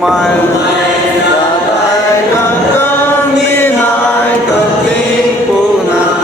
mai sa dai ca cơ nghi hai tập kinh phu nai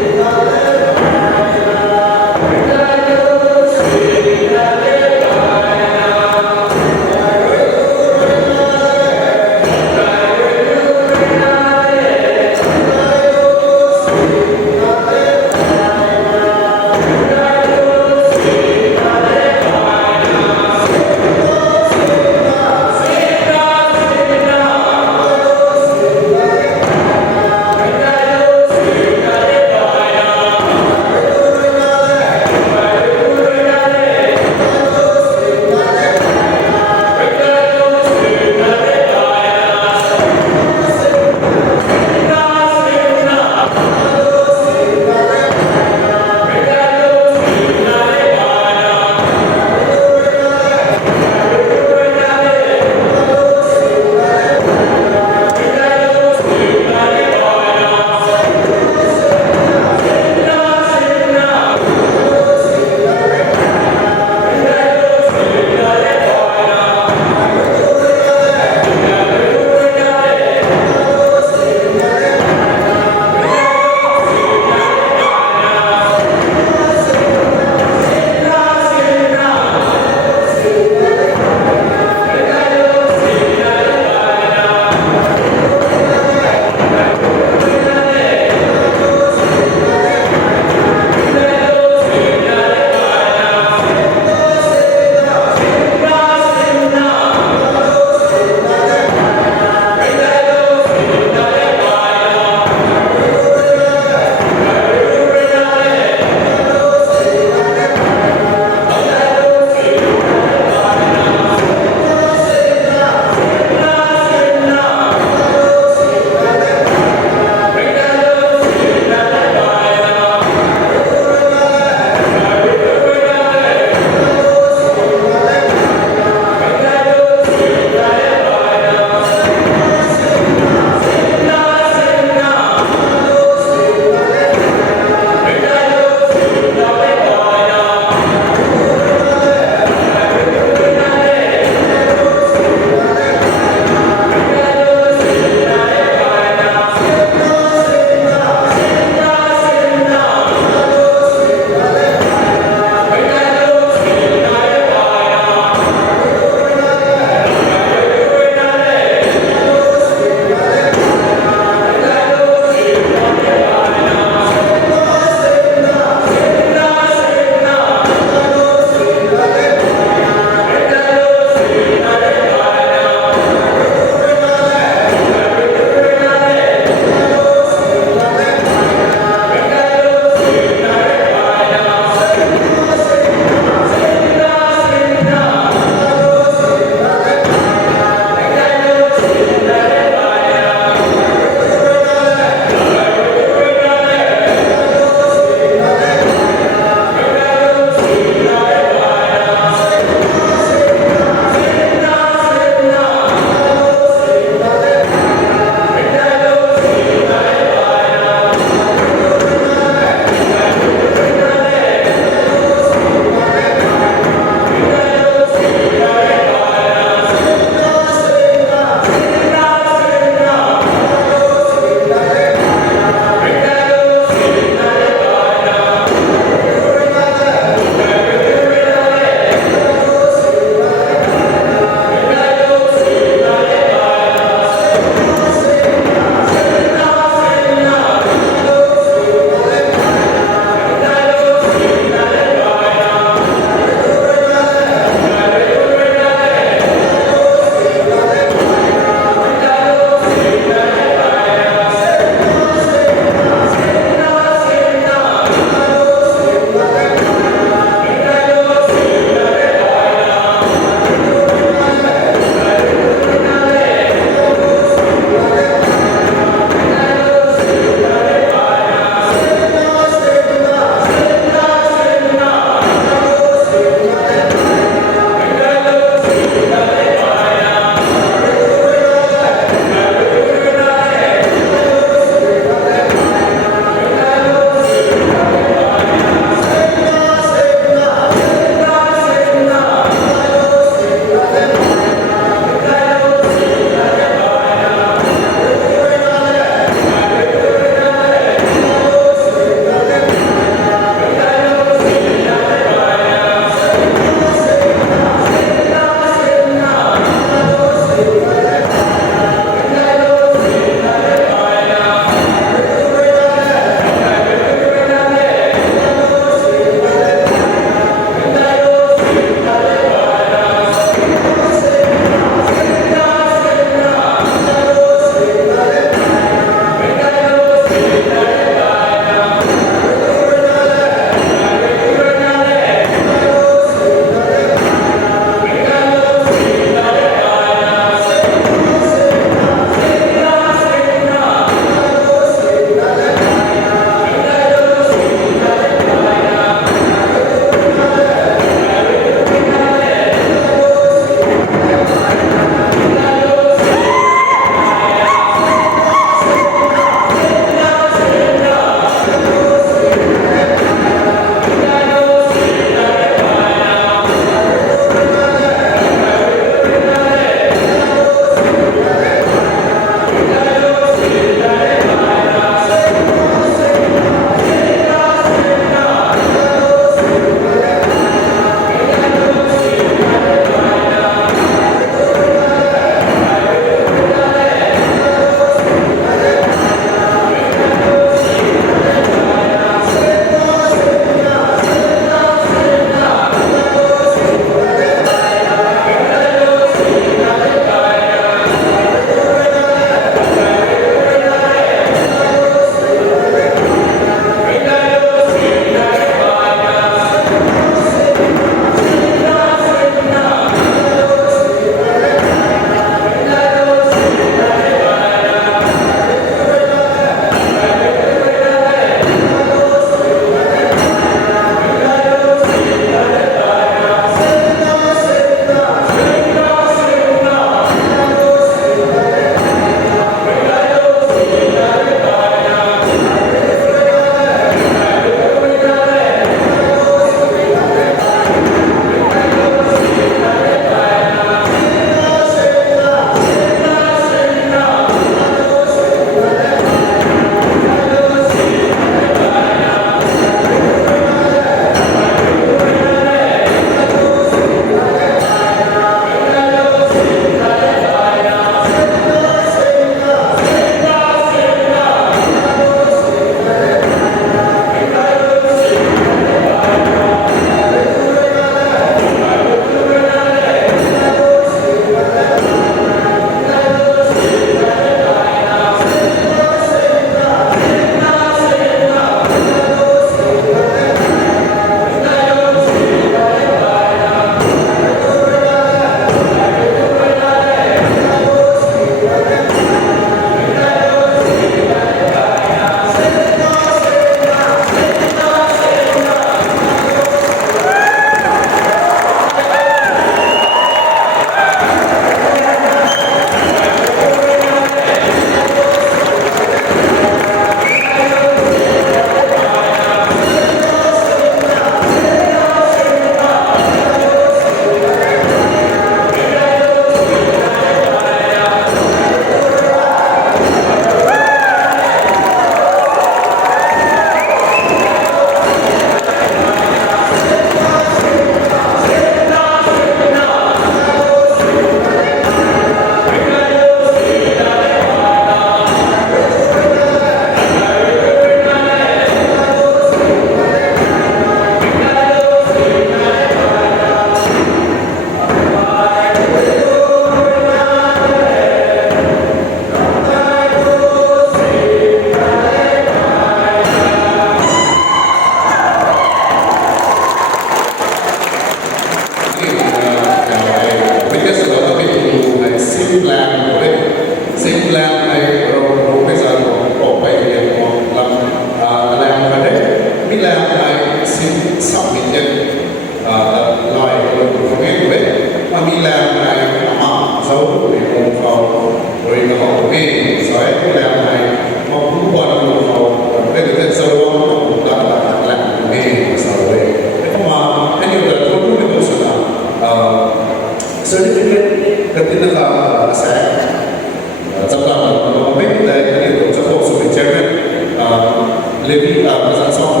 Levi là sau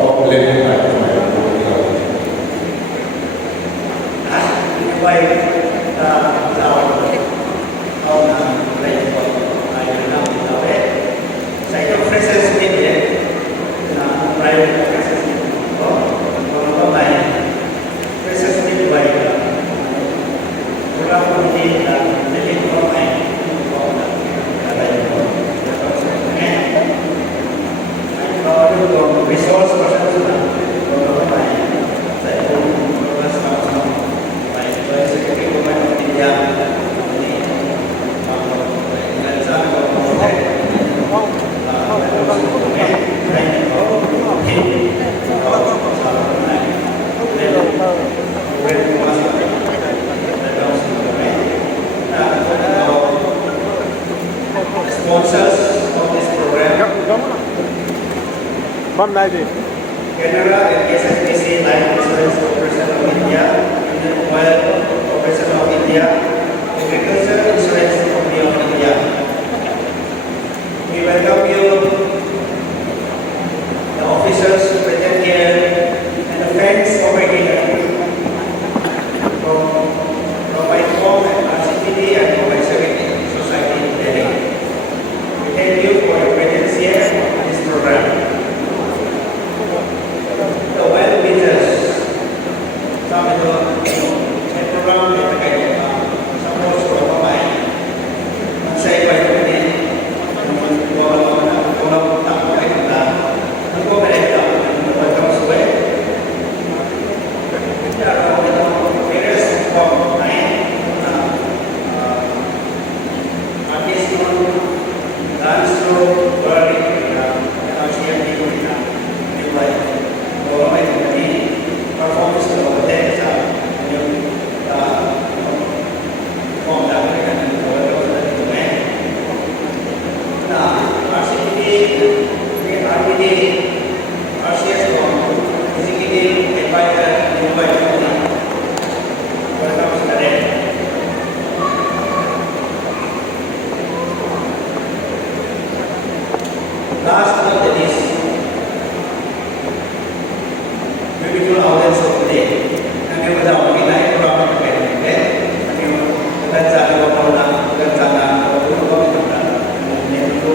có lên lại trong này như vậy giàu ông lấy một vài năm giàu đấy sẽ cho freshers biết đấy là private freshers có còn có này freshers biết vậy program công ty là lấy có này có là đây có được còn resource person là có này sẽ cùng Secretary Government of India ini realizar sponsors of this program Canada and SSBC Life Insurance Corporation of India, Indian Oil Corporation of India, Agriculture Insurance Company of India. We welcome you, the officers present here, and the friends over here from my home and RCPD and from my society in Delhi. We thank you for your presence here in this program. The well wishes, some of the program that I suppose for a while, say by the way, Last but not least, beautiful audience of today. Kami berdoa kita itu ramai sekali. Kami bekerja di bawah nama bekerja nama bawah nama kita itu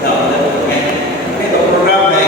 dalam bentuk kami itu program yang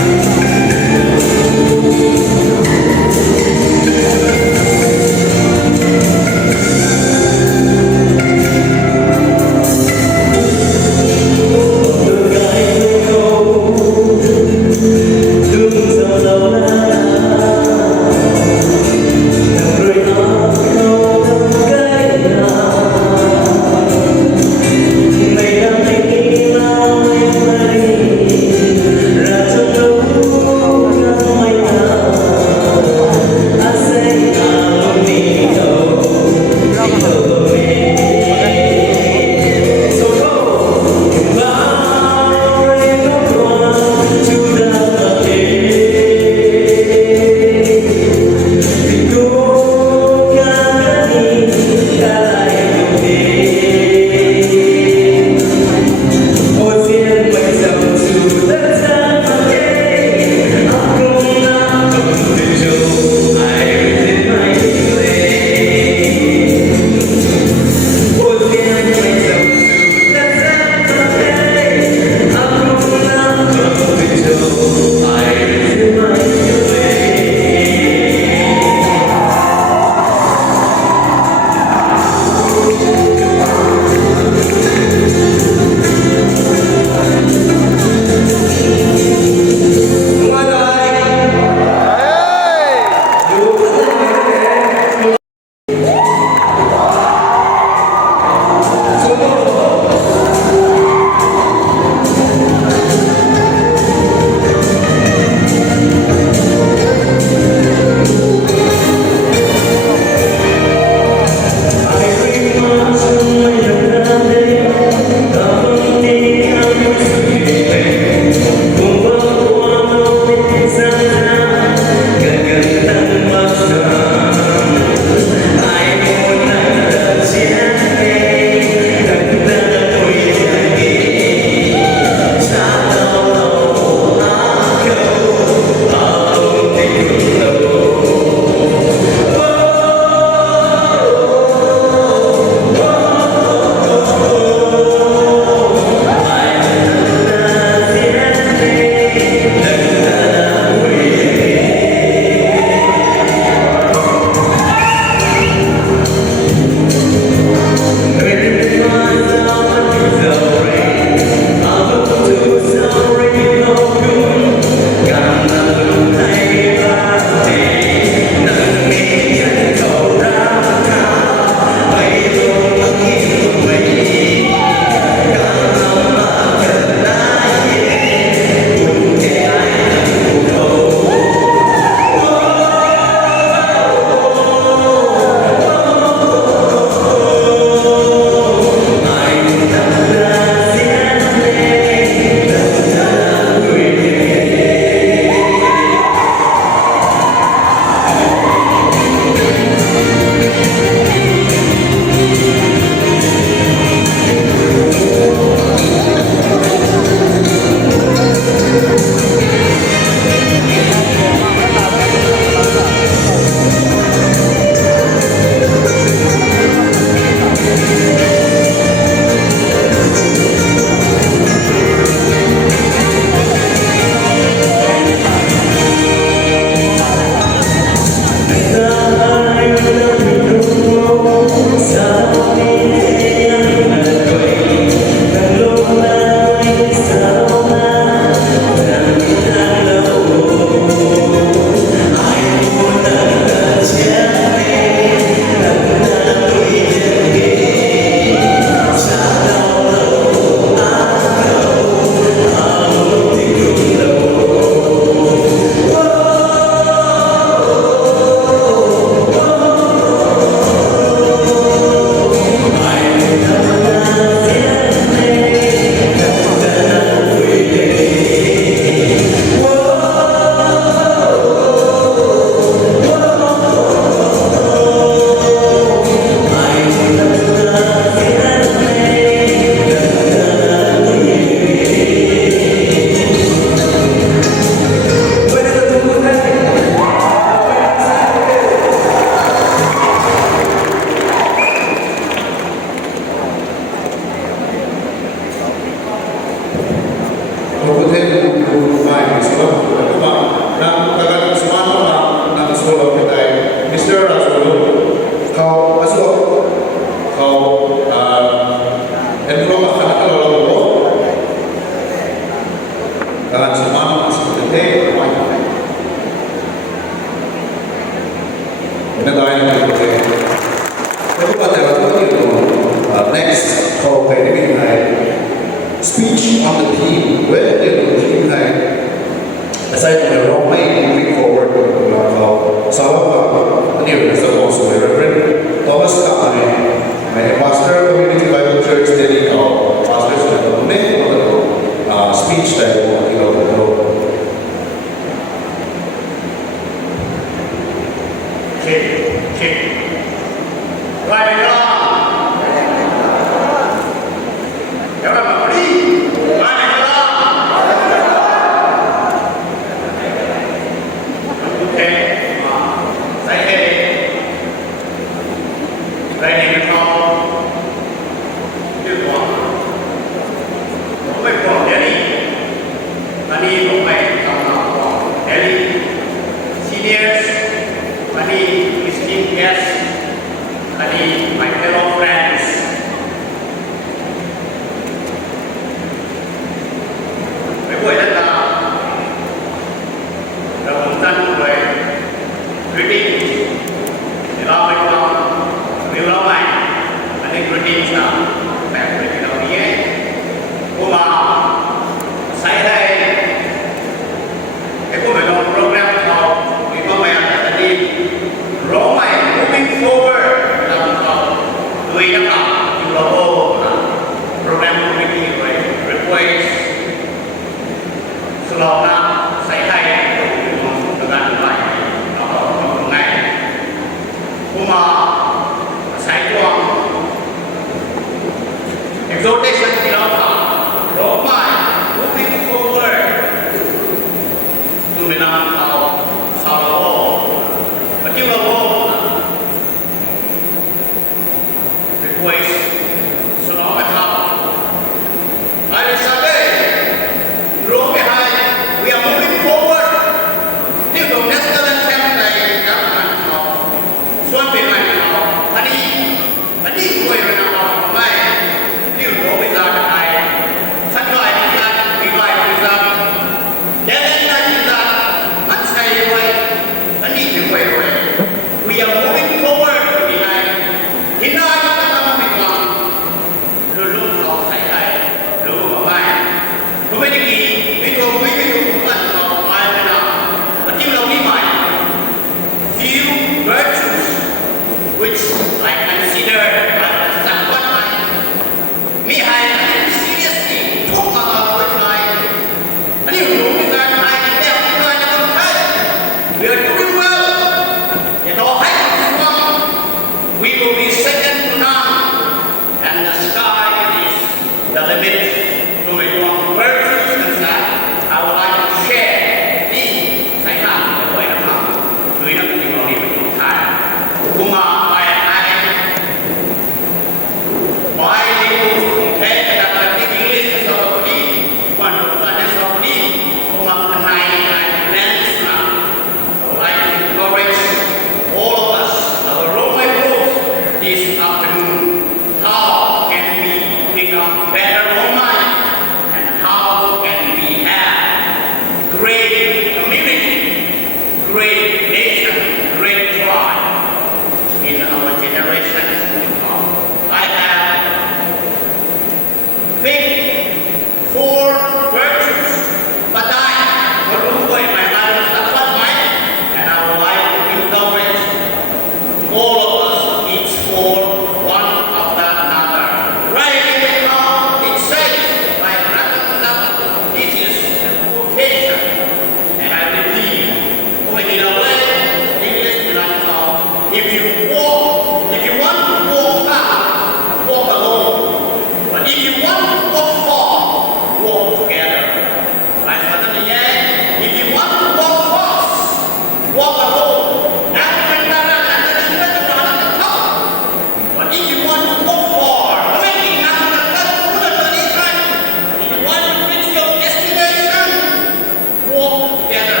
Walk together,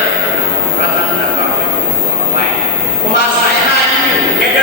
rather than walk away. Kung masaya na yun,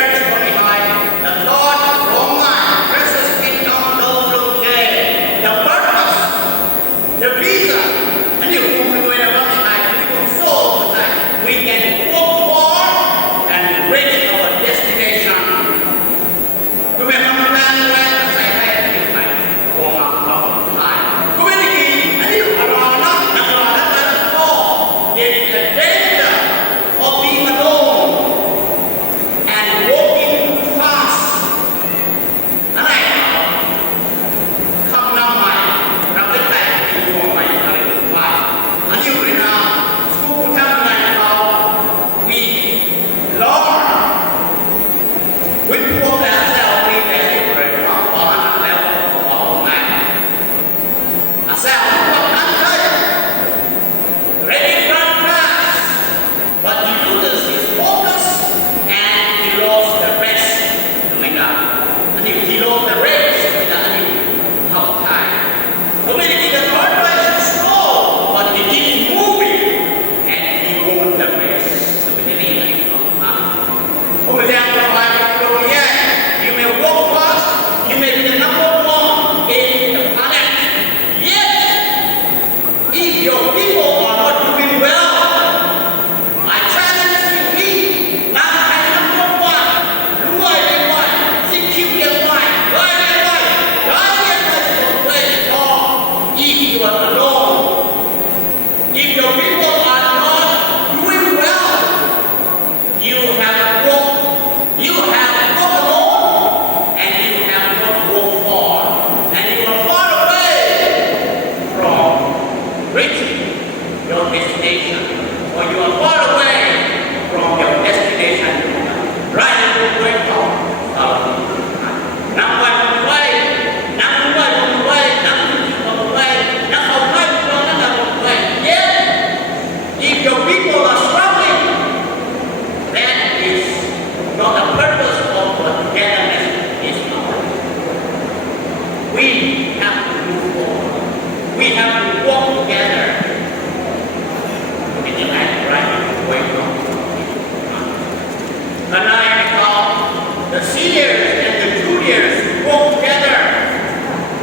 the seniors and the juniors work together.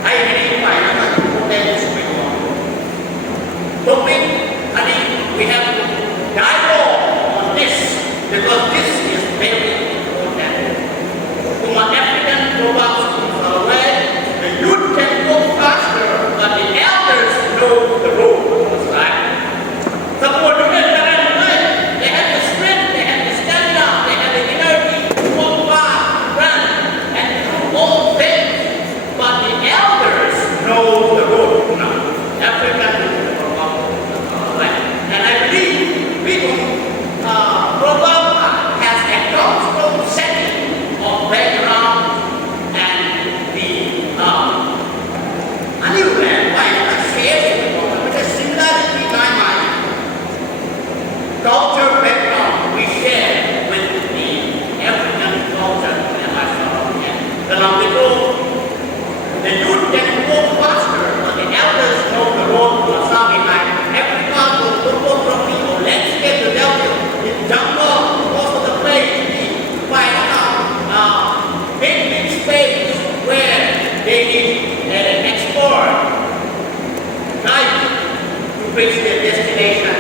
I believe by now, topic, I mean, we have to dialogue on this because this is very important. From an African global away, the youth can go faster, but the elders know the road. Right? Some more they have the strength, they have the stamina, they have the energy to walk fast, run, and do all things. But the elders know the road. Now, African and I believe people program has a cultural setting of background and the unusual why I say it with a similarity in my mind. Culture background we share with the African culture and myself. The youth can go faster, but the elders know the road to the south behind. Topography or landscape development in jungle, most of the place we find big space where they need explore, guide to reach their destination.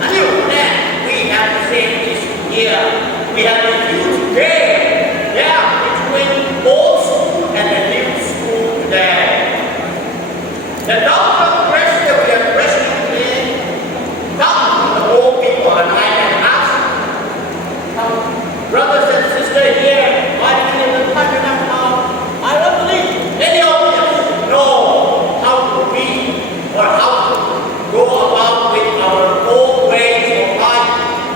And you know that we have the same issue here. We have a huge gap, between old school and the new school today. The doctor question we are questioning today comes from the old people, and I can ask brothers and sisters here, why do you live in the I don't believe any of you know how to be or how to go about with our old ways of life.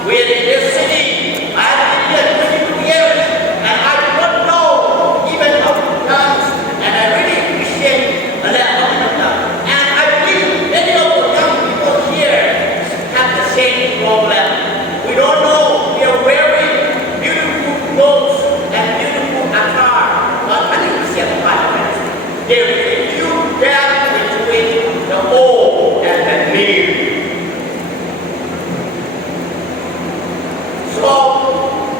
We're in this city. I have been here 22 years, and I don't know even how to dance, and I really appreciate that. And I believe many of the young people here have the same problem. We don't know. We are wearing beautiful clothes and beautiful attire, but I think we see a difference. There is a huge gap between the old and the new. So,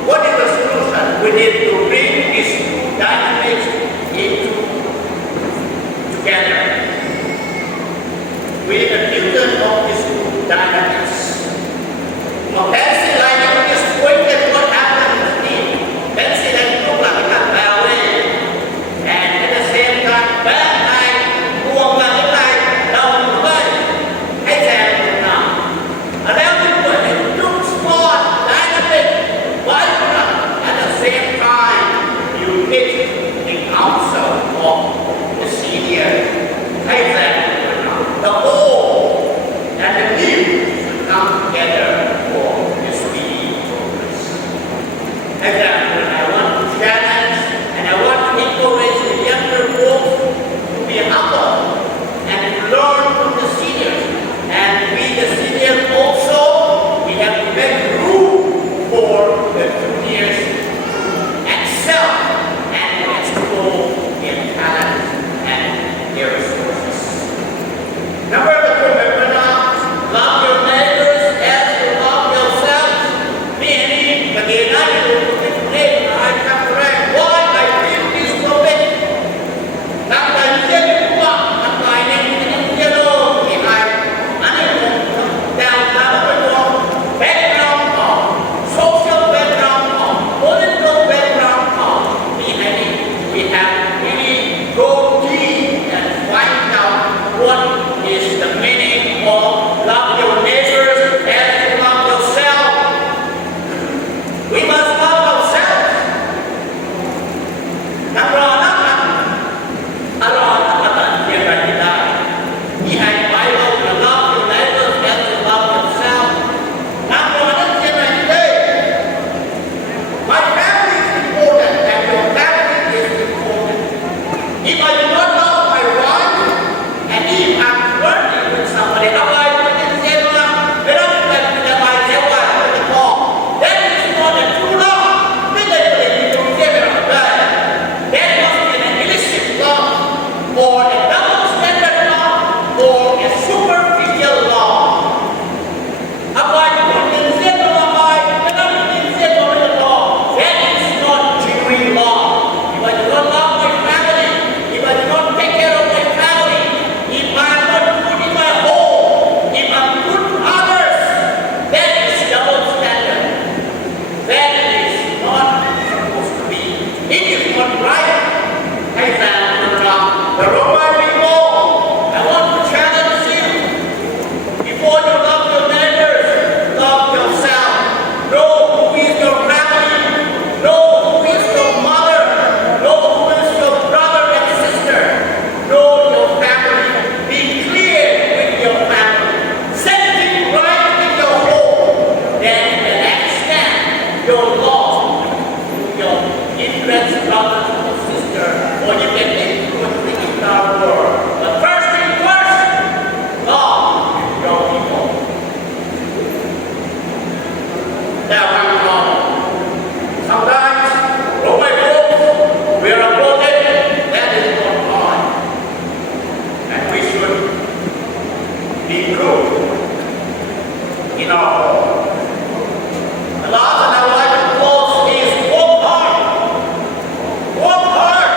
what is the solution? We need to bring these two dynamics together. We need a fusion of these two dynamics. Fancy like you just pointed what happened to me. Fancy like you look like a ballet. And at the same time, bad time, buông ra cái này, đầu vây, hay dàn nào. And then we put a good sport, dynamic, vibrant, at the same time. influence brothers and sisters, or you can influence the entire world. But first thing first, God is your people. Now come on. Sometimes, when we are applauded, that is not God. And we should be true in our home. The last and I would like to close is work hard. Work hard.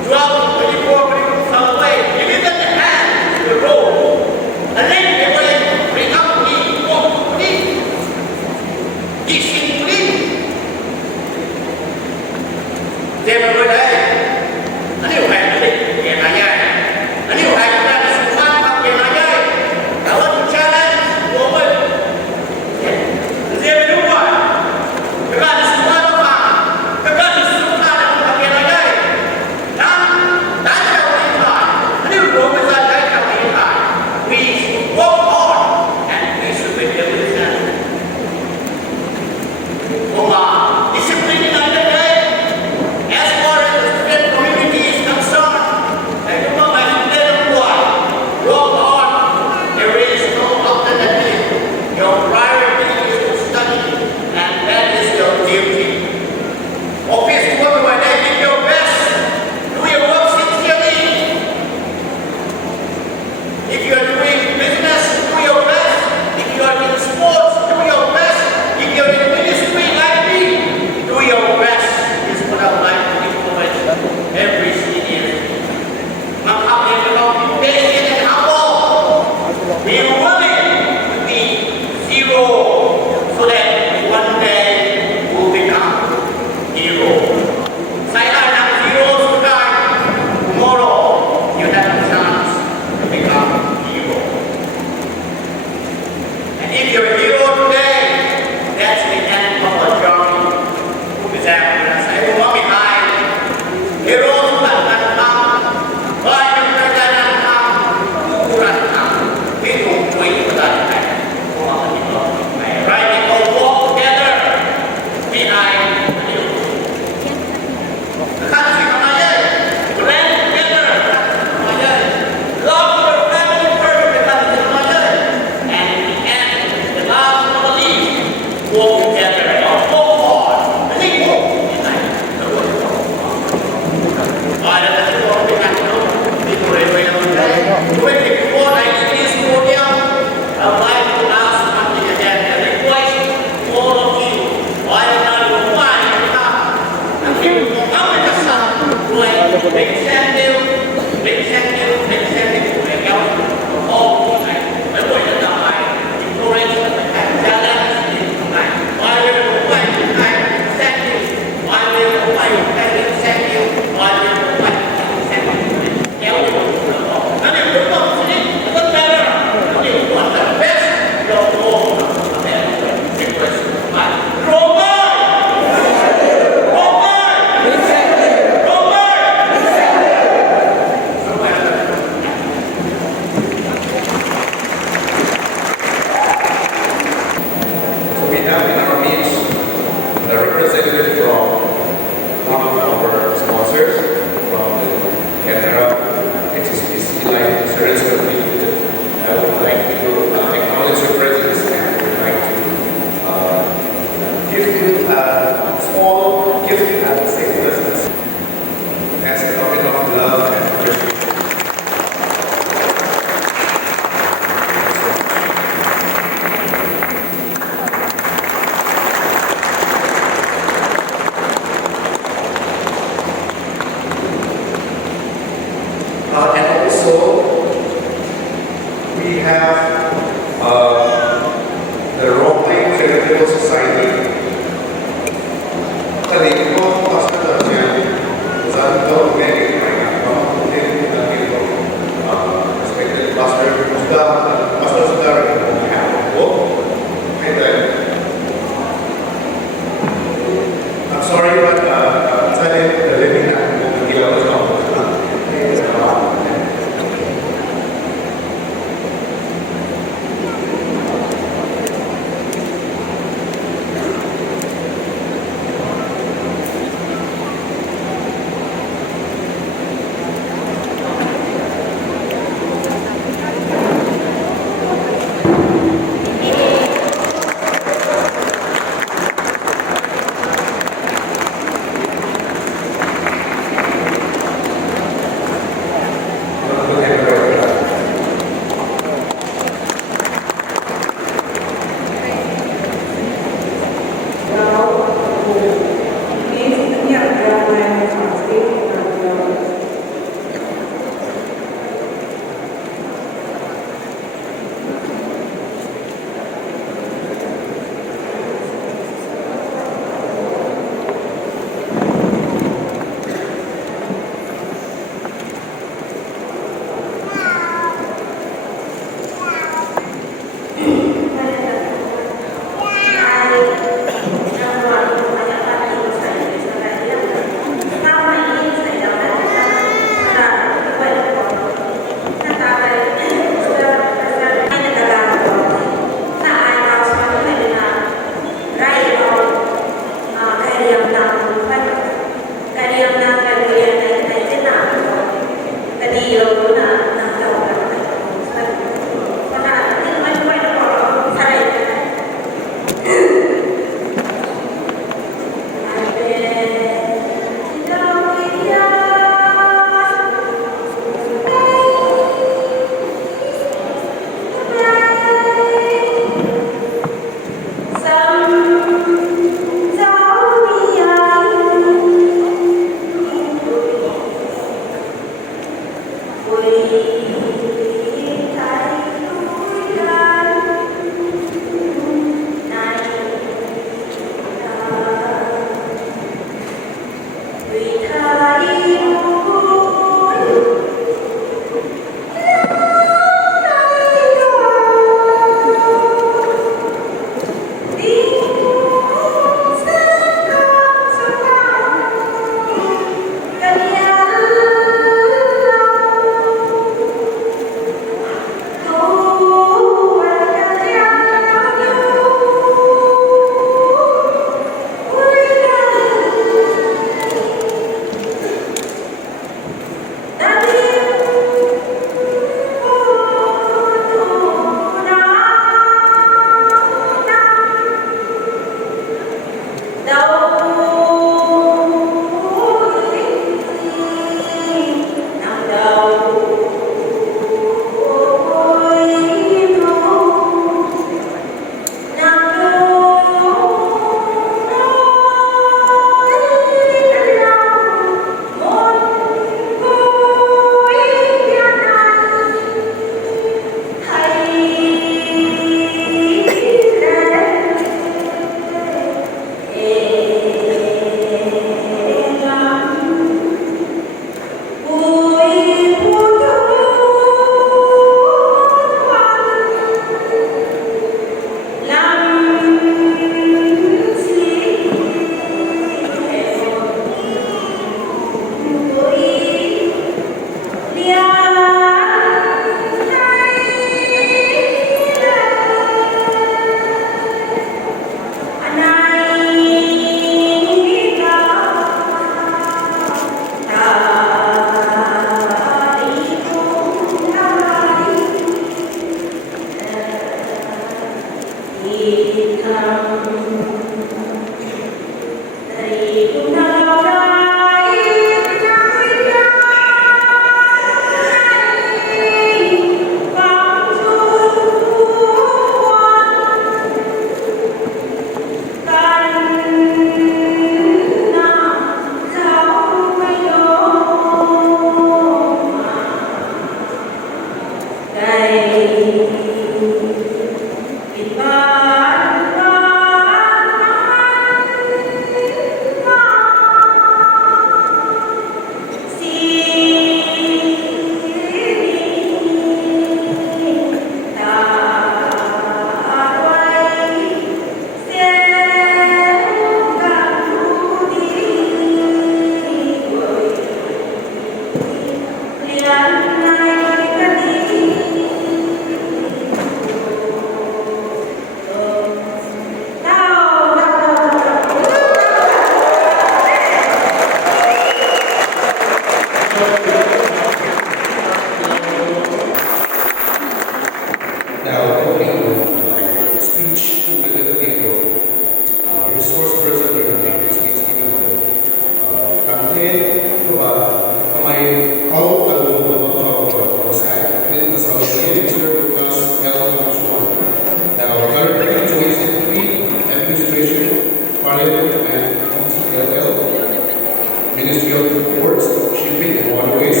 Ministry of Ports, Shipping and Waterways,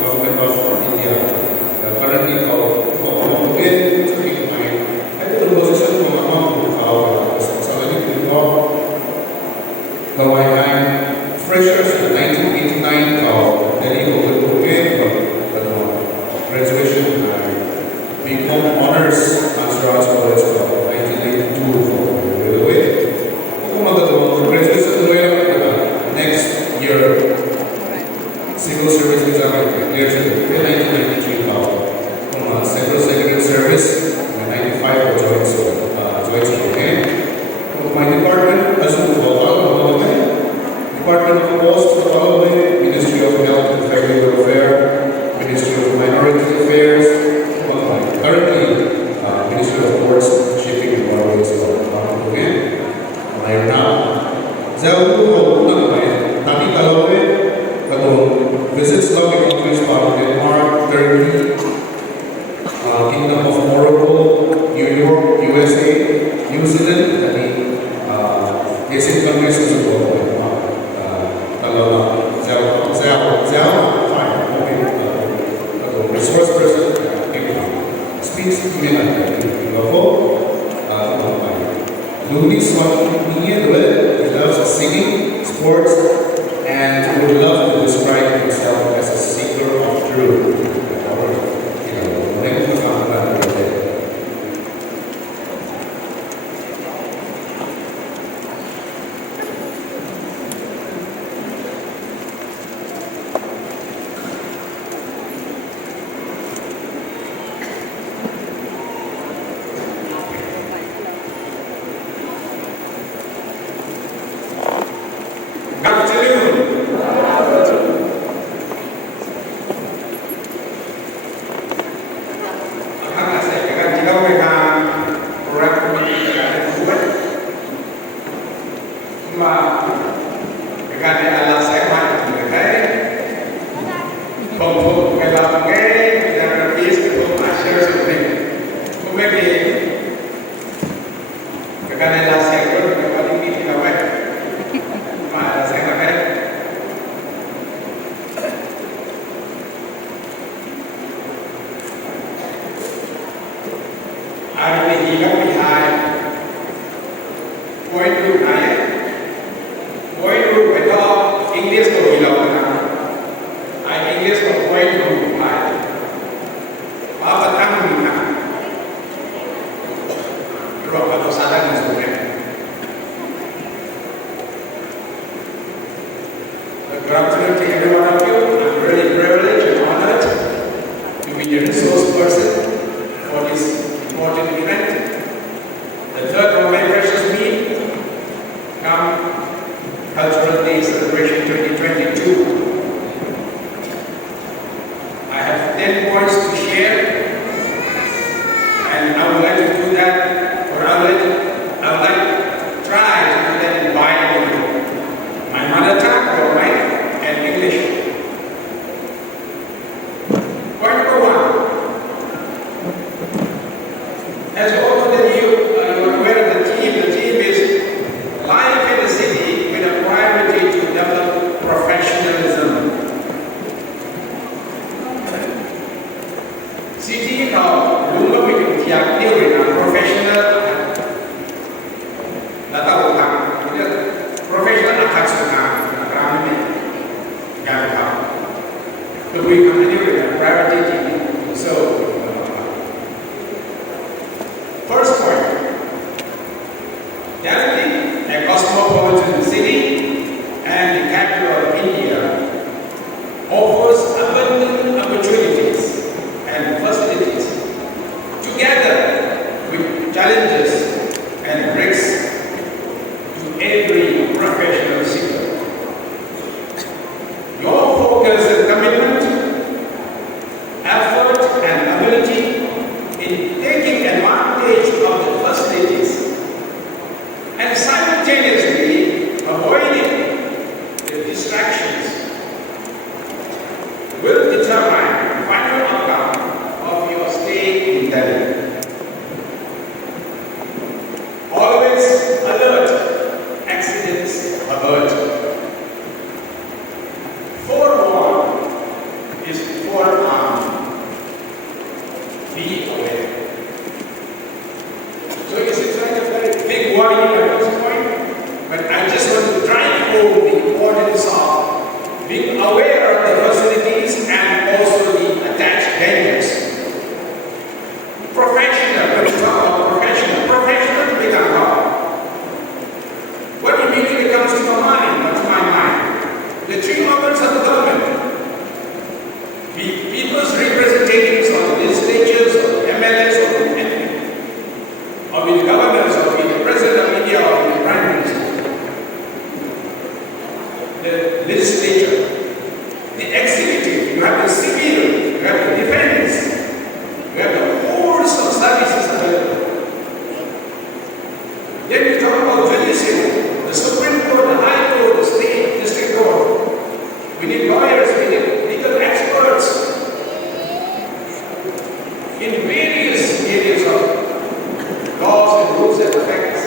Government of India. Currently called Mungkin, ada posisi pengalaman saling gawain freshers in 1989 dari Mungkin graduation become honors Master's College 1992 graduation next year civil service exam basic conditions of kalau fine, resource person, speaks to me like Luis he loves singing, sports, and would love to describe himself as a seeker of truth. Good afternoon. Akan saya akan jawab dengan program pendidikan kedua. Cuma dengan alat saya macam ini, untuk melakukan dan bis untuk asyik seperti mungkin dengan alat saya itu dapat ini dapat. Hari ini kami lihat poin dulu itu English tu hilang kan? English tu poin dulu apa tanggung kan? Kalau kalau salah ni sebenarnya. Good afternoon to every one of you. I'm really privileged and honored to be the resource person for this important event. The third of my precious meet, Cultural Day Celebration 2022. I have 10 points to share, and I would like to do that, or I would like to try to do that in bilingual. My mother tongue or my and English. Point number one. As all of you are aware of the team is life in the city with a priority to develop professionalism. City now lumba with professional professional but we continue with our priority. So, first point, Delhi, a cosmopolitan city and the capital of India, offers abundant opportunities and facilities, together with challenges and risks to every professional seeker. Your focus and commitment, effort and ability in taking advantage of the facilities and simultaneously avoiding the distractions will determine the final outcome of your stay in Delhi. Always alert, accidents avert. Forewarn is forearmed. Be aware. So you see, it's like a very big warning at this point, but I just want to drive home the importance of being aware of the facilities and also the attached dangers. Professional, when we talk about professional become what? What immediately comes to my mind, or to my mind? The three organs of the government, people's representatives of the legislatures, or the MLAs, or the governors, or the president of India, or the prime minister. The legislature, the executive, you have the civil, you have the defense, you have the hordes of services available. Then we talk about judiciary, the Supreme Court, the High Court, the State, District Court. We need lawyers, we need legal experts in various areas of laws and rules that affect us.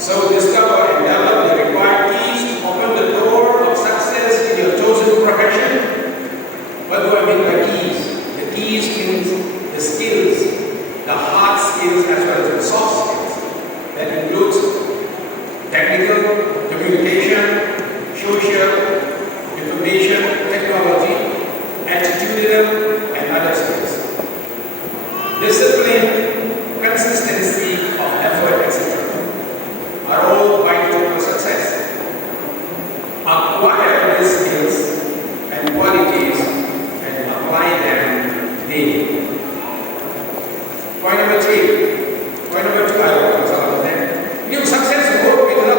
So discover and develop the required keys to open the door of success in your chosen profession. What do I mean by keys? The keys means the skills, the hard skills as well as the soft skills. That includes technical, communication, social, information, technology, attitudinal, and other skills. Discipline, consistency of effort, etc. are all vital for success. Acquire these skills and qualities and apply them daily. Point number 3. Point number 2, I will consult with them. New success will work with the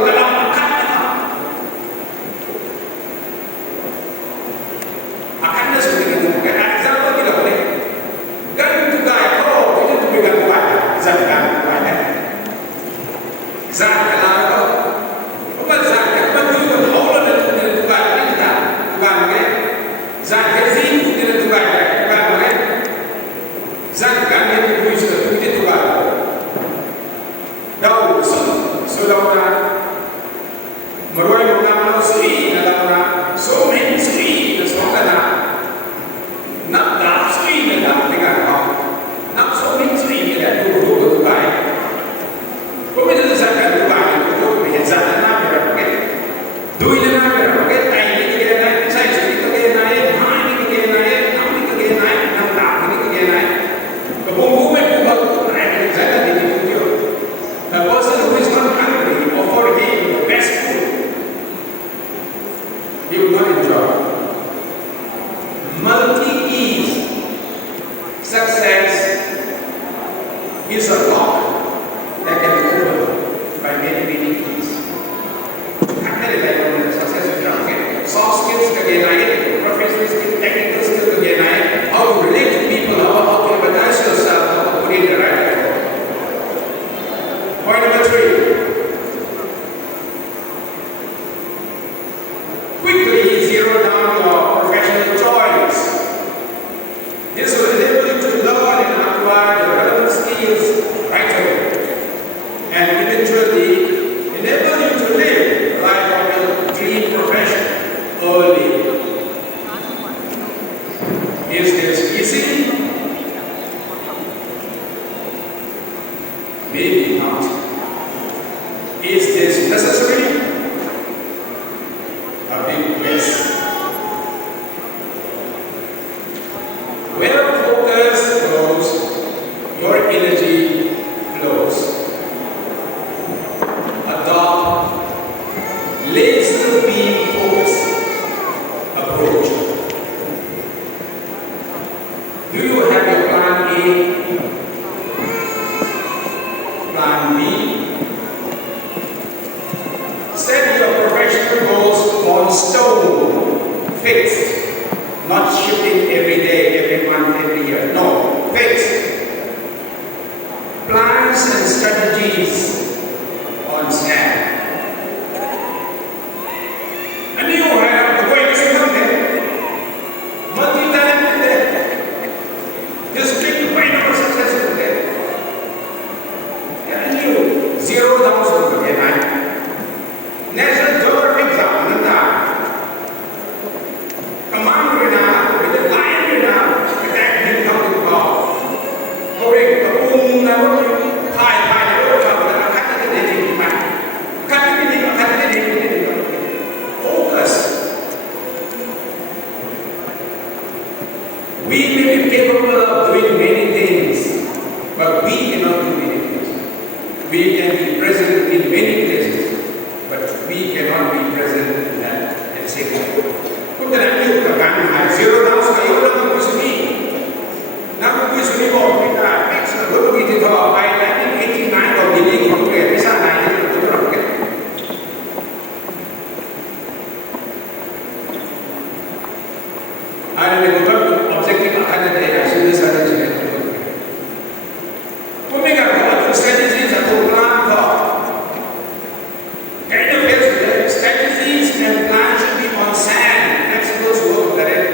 akan ada sesuatu yang bukan example tidak boleh. Ganti juga kalau itu bukan kepada zakat kepada zakat kalau apa zakat bagi juga Allah dan tidak juga kita bukan ke zakat sih tidak juga bukan ke zakat itu bisa tidak juga. Tahu sudah meruai mengamal suri dalam so many suri dan semua nak dah suri dah dengan kau nak so many suri dah dulu baik. Kau bisa zakat baik itu biasa nak berapa? Dua nak berapa? Ini kita naik, saya suri kita naik, ini kita naik, ini kita naik, ini kita naik. Kebumbu itu naik zakat di situ. The person who is not hungry, offer him the best food. He will not enjoy. Multi-keys. Success is a lock that can be opened by many keys. Akhirnya dalam success itu okay. Soft skills kagak naik, professional skills, technical skills kagak naik. How to relate to people, how to advertise yourself, how to put in the right effort. Point number 3. Quickly zero down your professional choice. This will enable you to learn and acquire the relevant skills right away, and eventually enable you to live life of your dream profession early. Is this easy? Maybe not. Is this necessary? A big yes. Where focus goes, your energy flows. Adopt laser beam focus approach. Do you have your plan A? Plan B? Set your professional goals on stone, fixed, not shifting every day, every month, every year. No, fixed. Plans and strategies on sand. And you have the way to come there. Multi-talented there. Just pick the way of successful there. And you zero down to the night. National Geographic exam, command with the lion attack him come to God. Correct, the boom, high, focus. We may be capable of doing many things, but we cannot do many things. We can be present in many places, but we cannot be present in that at the same time. Put the language of the zero down, so you don't know what we now we should go next look at it by 1989 or beginning of the visa 19 and the objective academy as soon as I did. Putting up strategies and plan thought. Kind of strategies and plans should be on sand. Principles work correct.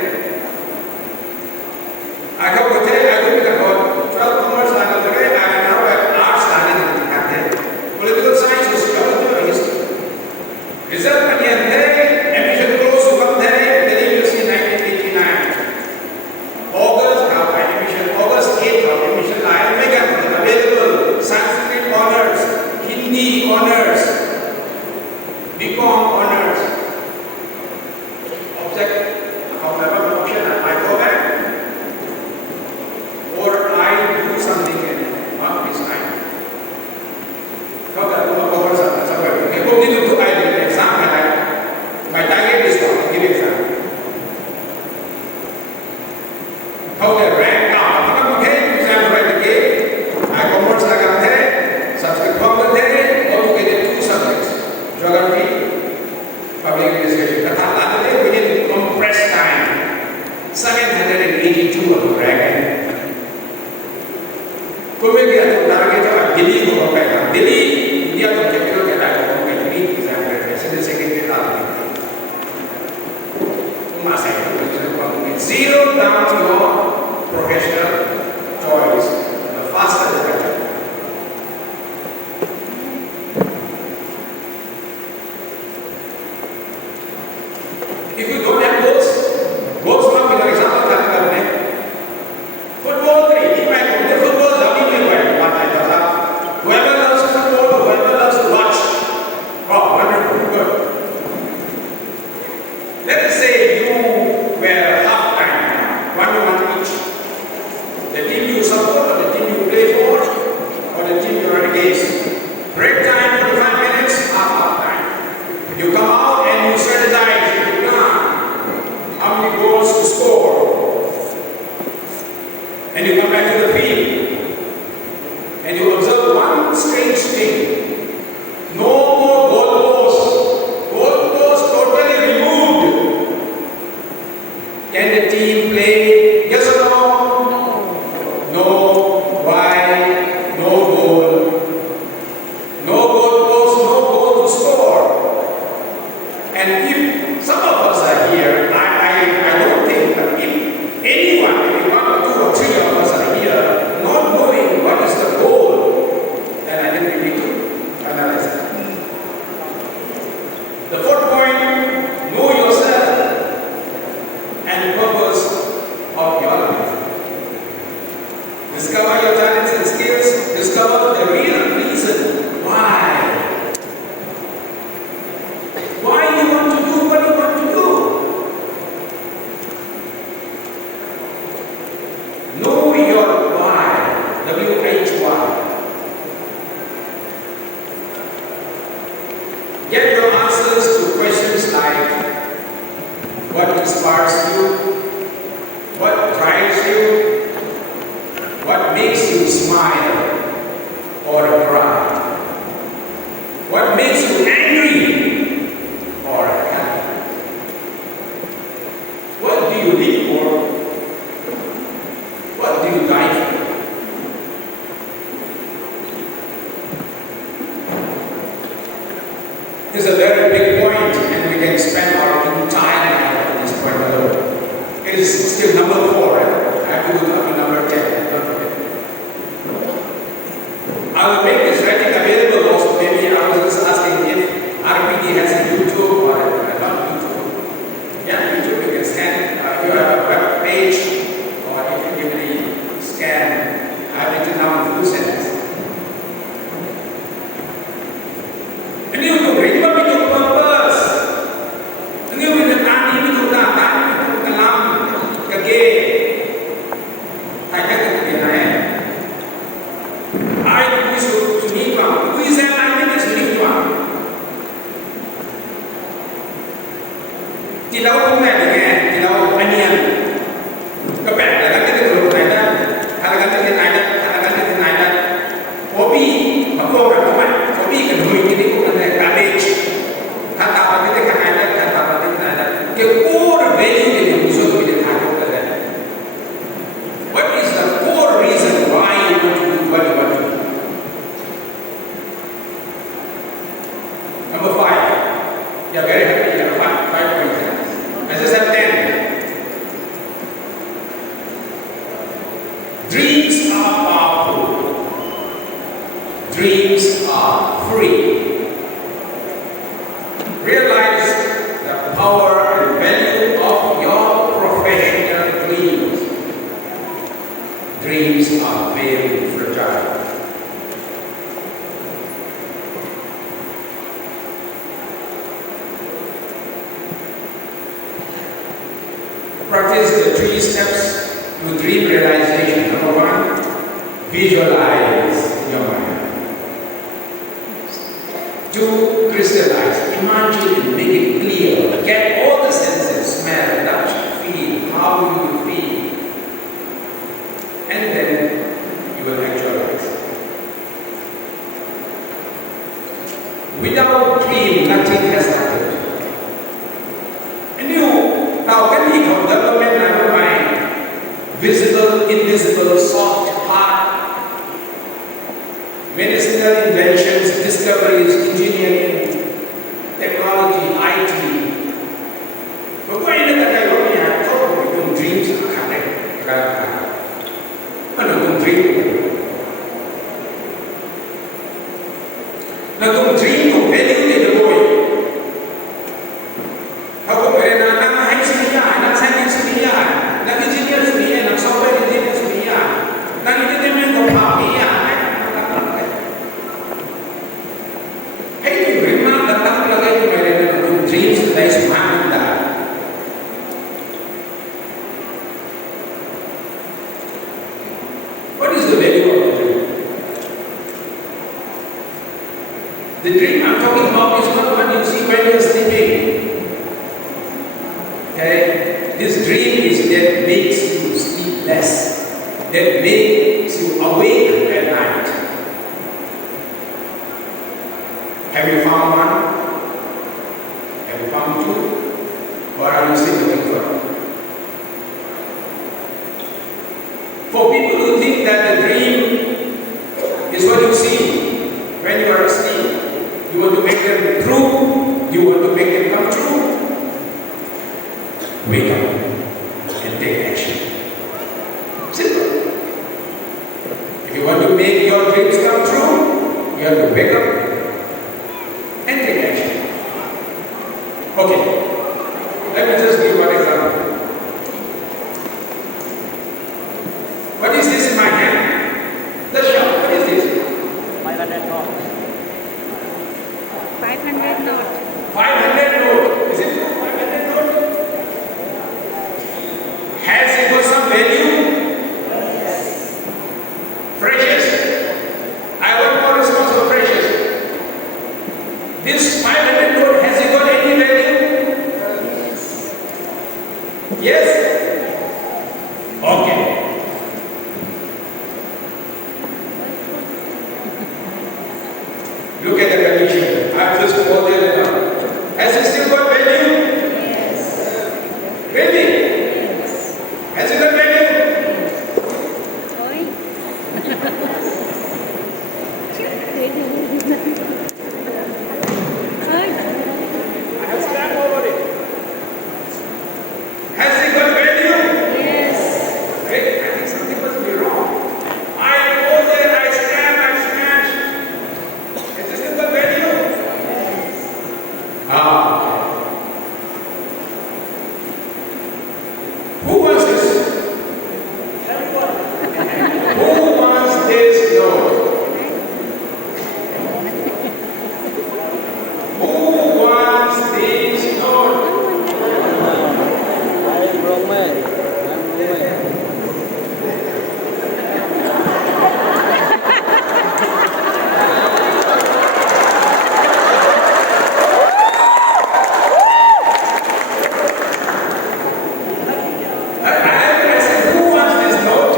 BE honors, BCom honors, object, however, option, I go back, or I do something and not this time. Kalau tak tahu apa orang sampai, kalau dia tu I do exam, my target is to give exam. How they rank out, okay, exam right again, I commerce agam there, subject problem there, all together 2 subjects, geography, public administration. Kata lalu dia within compressed time, 782 of the rank. Kemudian tu target tu Delhi ko pakai, Delhi dia tu capital kita ko pakai Delhi exam preparation secondary level. Masa itu zero down to your professional choice, the faster the better. If you don't have goals, goals not for example that करने. Football 3, if I go to football, zami में गए, बात है था. Whoever loves football, whoever loves to watch, oh wonderful, good. Let us say you were half time, 1-1 each. The team you support, or the team you play for, or the team you are against. Break time 45 minutes, half time. You come out and you strategize, you plan how many goals to score. And you come back to the field and you observe one strange thing. No more goalposts. Goalposts totally removed. Can the team play? Yes or no? No. Why? No goal. No goalposts, no goal to score. And if some of us are here, I don't think that if anyone, maybe 1 or 2 or 3 of us are here, not knowing what is the goal, then I think we need to analyze it. The 4th point, know yourself and the purpose of your life. Discover your talents and skills. Discover the real reason why. Why you want to do what you want to do. Know your why. W-H-Y. Get your answers to questions like what inspires you, what drives you, what makes you smile or cry, what makes you angry or happy. What do you live for? What do you die for? This is a very big point, and we can spend our entire life on this point alone. It is still number 4. Right? I have to go up to number 10. Don't forget. I will make this writing available also. Maybe I was just asking if RPD has a YouTube or not YouTube. Yeah, YouTube you can scan. If you have a web page or if you give me scan, I've written down a few sentences. And you can remember your purpose. And you will not even do that. Again. I have to be there. I wish to meet one. Who is that? I think it's meet one. Tidak pun ada kan? Tidak anian. Kepala kan kita belum ada. Kalau kata kita ada, kalau kata kita ada. Hobi, apa orang buat? Hobi kan hobi kita pun ada college. Kata apa kita kan ada, kata apa kita ada. Core value kita musuh kita tahu ada. What is the core reason why you want to do what you want to do? Number 5. You are very happy. You have 5 points. I just have 10. Dreams are powerful. Dreams are free. Realize the power and value of your professional dreams. Dreams are very fragile. steps to dream realization. Number one, visualize in your mind. Two, crystallize. Imagine and make it clear. Get all the senses, smell, touch, feel. How do you feel? And then you will actualize. Without dream, nothing has happened. And now can we call development of mind? Visible, invisible, soft, hard. Medicinal inventions, discoveries, engineering, technology, IT. But why not that I only have thought dreams are coming? Ano kung dream? Na kung dream kung value ni the boy. Ako kaya na high school niya, na science niya, na engineer niya, na software engineer niya, na entertainment of happy niya. Hey, dream na datang lagi ko meron na kung dreams na tayo sumanda. What is the value of the dream? The dream I'm talking about is not what you see when you're sleeping. Okay? This dream is that makes you sleep less, that makes you awake at night. Have you found one? Have you found two? Or are you still looking for? For people who think that the dream is what you see when you are asleep, you want to make them true, you want to make them come true, wake up and take action. Simple. If you want to make your dreams come true, you have to wake up and take action. Okay. Let me just give one example. What is this in my hand? The shell. What is this? 500 note. 500 note. Is it true? 500 note? Has it got some value? Precious. I want more response for precious. This 500 note, has it got any value? Yes? Okay. Look at the condition. I've just quoted it now. Has it still got value? Really? Has it got value? I have stamped over it. Has it got value? Wait, I think something must be wrong. I quoted, I stamped, I smashed. Has it still got value? Okay. Who wants this? Who wants this note? Who wants this note? I'm wrong man. I said, who wants this note?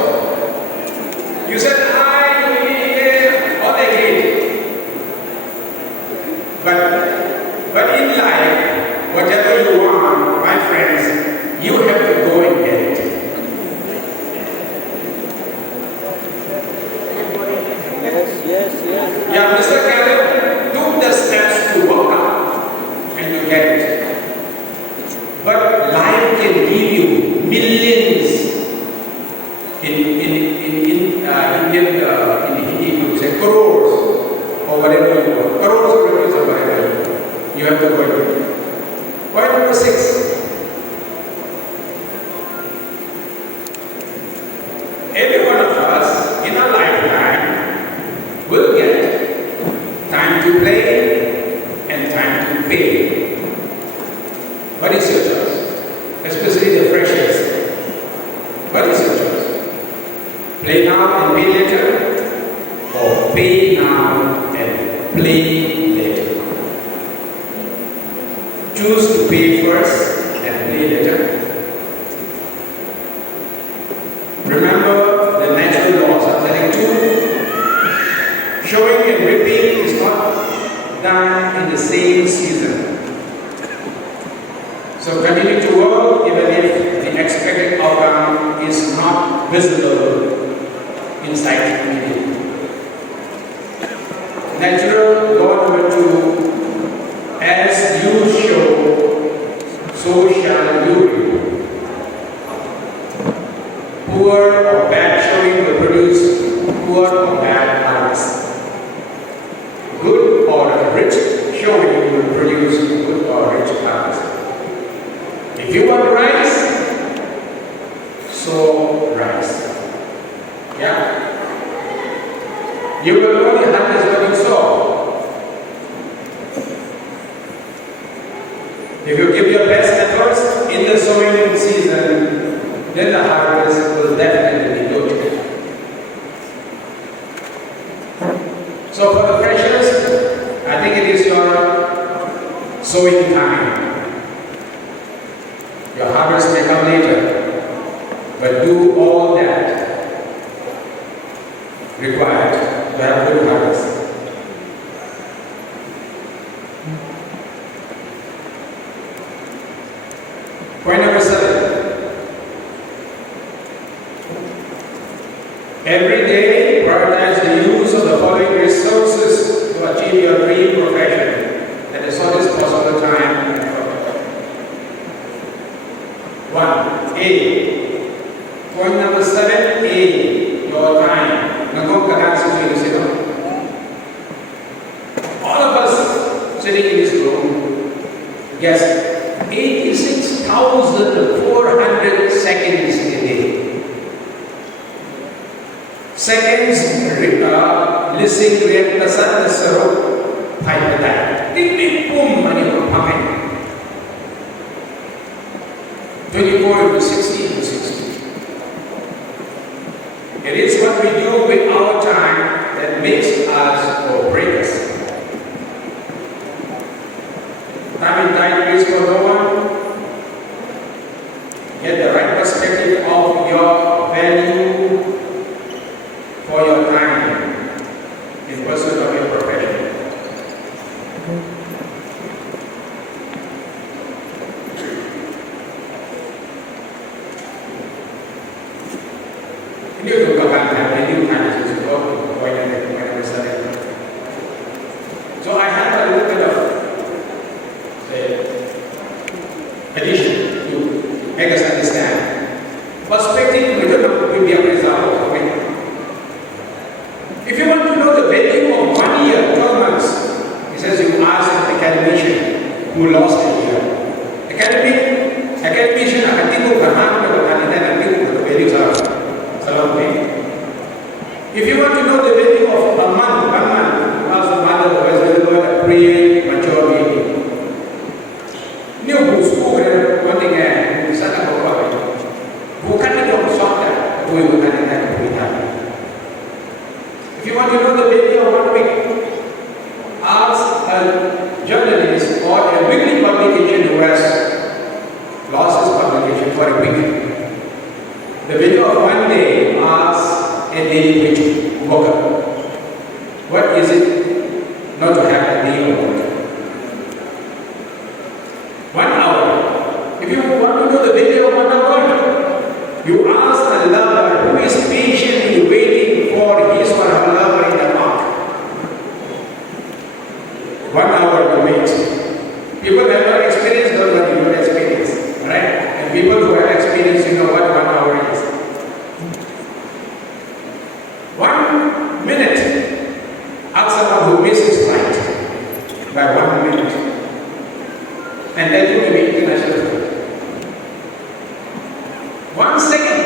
You said, all agreed. But in life, whatever you want, my friends, you have to go and get it. Yes. Yeah, Mr. Caleb took the steps to work out and you get it. But life can give you millions in Hindi, you say crores or whatever you want. Crores of rupees or whatever you want. You have to go and do it. Point number 6. Every one of us in our lifetime will get time to play and time to pay. What is your choice? Especially the freshers. play later. Choose to pay first and play later. Remember the natural laws. I'm telling you, showing and reaping is not done in the same season. So continue to work even if the expected outcome is not visible inside immediately. Natural law number 2, as you show, so shall you reap. Poor or bad showing will produce poor or bad harvest. Good or rich showing will produce good or rich harvest. If you want rice, sow rice. Yeah? You will only harvest what you sow. If you give your best efforts in the sowing season, then the harvest will definitely be good. So for the freshers, I think it is your sowing time. Your harvest may come later, but do all that required to have good harvest. Point number 7. Every day, prioritize the use of the following resources to achieve your dream profession at the shortest possible time. 1. A. Point number 7. A. Your time. All of us sitting in this room, guess 86,400 seconds a day. Seconds listing represent the syrup type of time. Ding ding boom, money will come in. 24 to 60 to 60. It is what we do with our time that makes us or breaks us. Time and tide waits for no one. Get the right perspective of your value for your time in pursuit of your profession. Ini untuk akan ini bukan sesuatu poin yang besar. So I have a little bit of addition to make us understand. Perspective will be a result of it. If you want to know the value of 1 year, 12 months, it says you ask an academician who lost a year. Academician akan timbul bermakna berkaitan dengan value salah. If you want to know the value of a month, ask the mother who has delivered a premature baby. Ini buku penting sana bawa. Bukan itu software, bukan itu. If you want to know the value of 1 week, ask a journalist or a weekly publication who has lost his publication for a week. The value of 1 day, ask a daily wage worker. What is it not to have a day of work? 1 hour. If you want to know the value of 1 hour, you ask a lover who is patiently waiting for his or her lover in the park. 1 hour to wait. People have not experienced, don't know you experience. Right? And people who have experienced, you know what 1 hour is. 1 minute. Ask someone who missed his flight by 1 minute. And then you may be international flight. 1 second.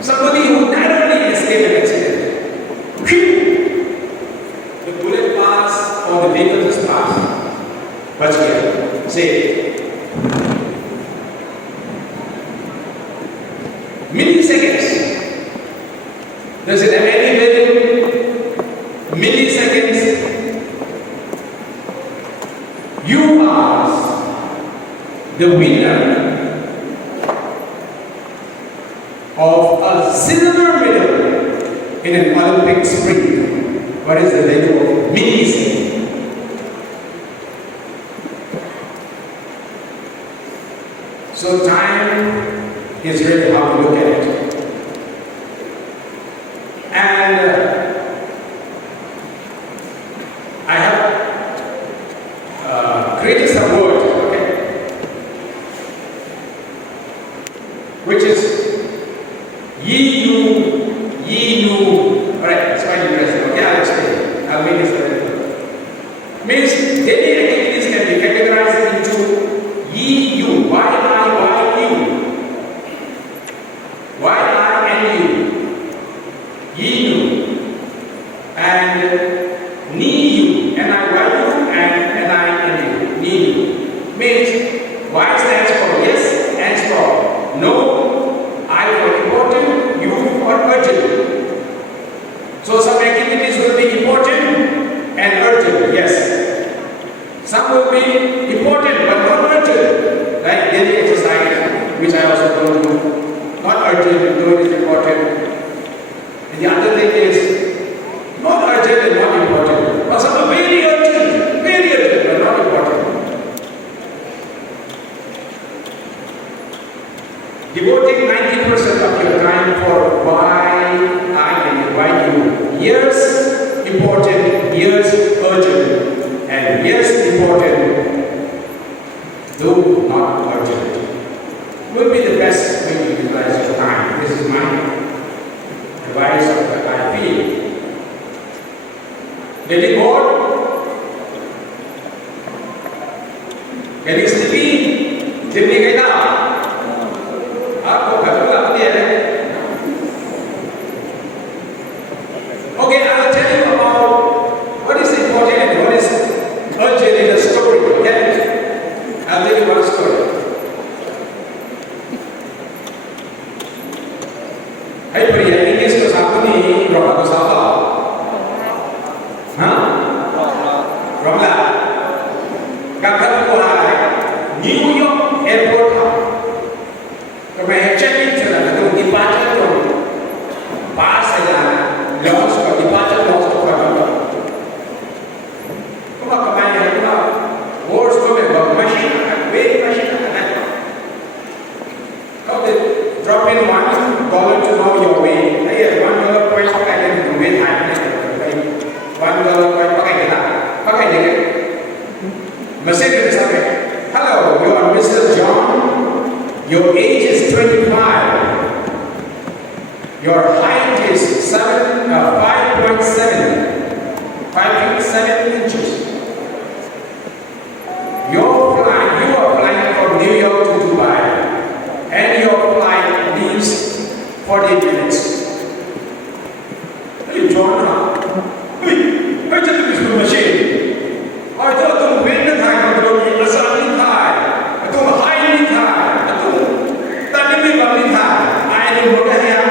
Somebody who narrowly escaped an accident. The bullet passed or the vehicle just passed. What's here? Say it. Milliseconds. Does it have any value? milliseconds, you are the winner of a silver medal in an Olympic sprint. What is the value of millisecond? So time is really how to look at it. And I have created some words, okay, which is ye, you. Alright, that's why you press it. Okay, I'll explain. I'll make this better. Means daily activities can be categorized into ye, you. Why you? Why I and you? Ye, you. And ni, you. And I, why you, and I and you. Ni, you. Means why stands for yes, stands for no, I for important, you for urgent. So some activities will be important and urgent, yes. Some will be important but not urgent, like daily exercise, which I also don't do. Not urgent, though it is important. And the other thing is not urgent and not important. But some are very urgent, but not important. Devoting 90% of your time for why I and why you. Yes, important, yes, urgent, and yes, important, though not urgent, will be the best way to utilize your time. This is my advice of what I feel. Getting bored? Getting sleepy? Sleeping right now? Okay, I'll tell you about what is important and what is urgent in the story. Okay? I'll tell you one story. Hey, pria, ini sudah satu nih, berapa tu satu? Hah? Berapa? Kakak kuai, New York Airport. Kami check-in sudah, kita departure tu, pas saja, launch ke departure launch tu berapa? Kuma kemana? Kuma, worst tu memang machine, very machine. Kau drop in $1 to know your way. $1 point pakai dengan duit hari ni. $1 point pakai kita. Pakai dia. Mesin kita sampai. Hello, you are Mr. John. Your age is 25. Your height is 5.7 inches. You are flying from New York to Dubai, and your flight leaves 40 minutes. Hey, John, hey, I just use the machine. I thought the wind time would be a sunny time. I thought highly time. I thought that would be lovely time. I didn't look at him.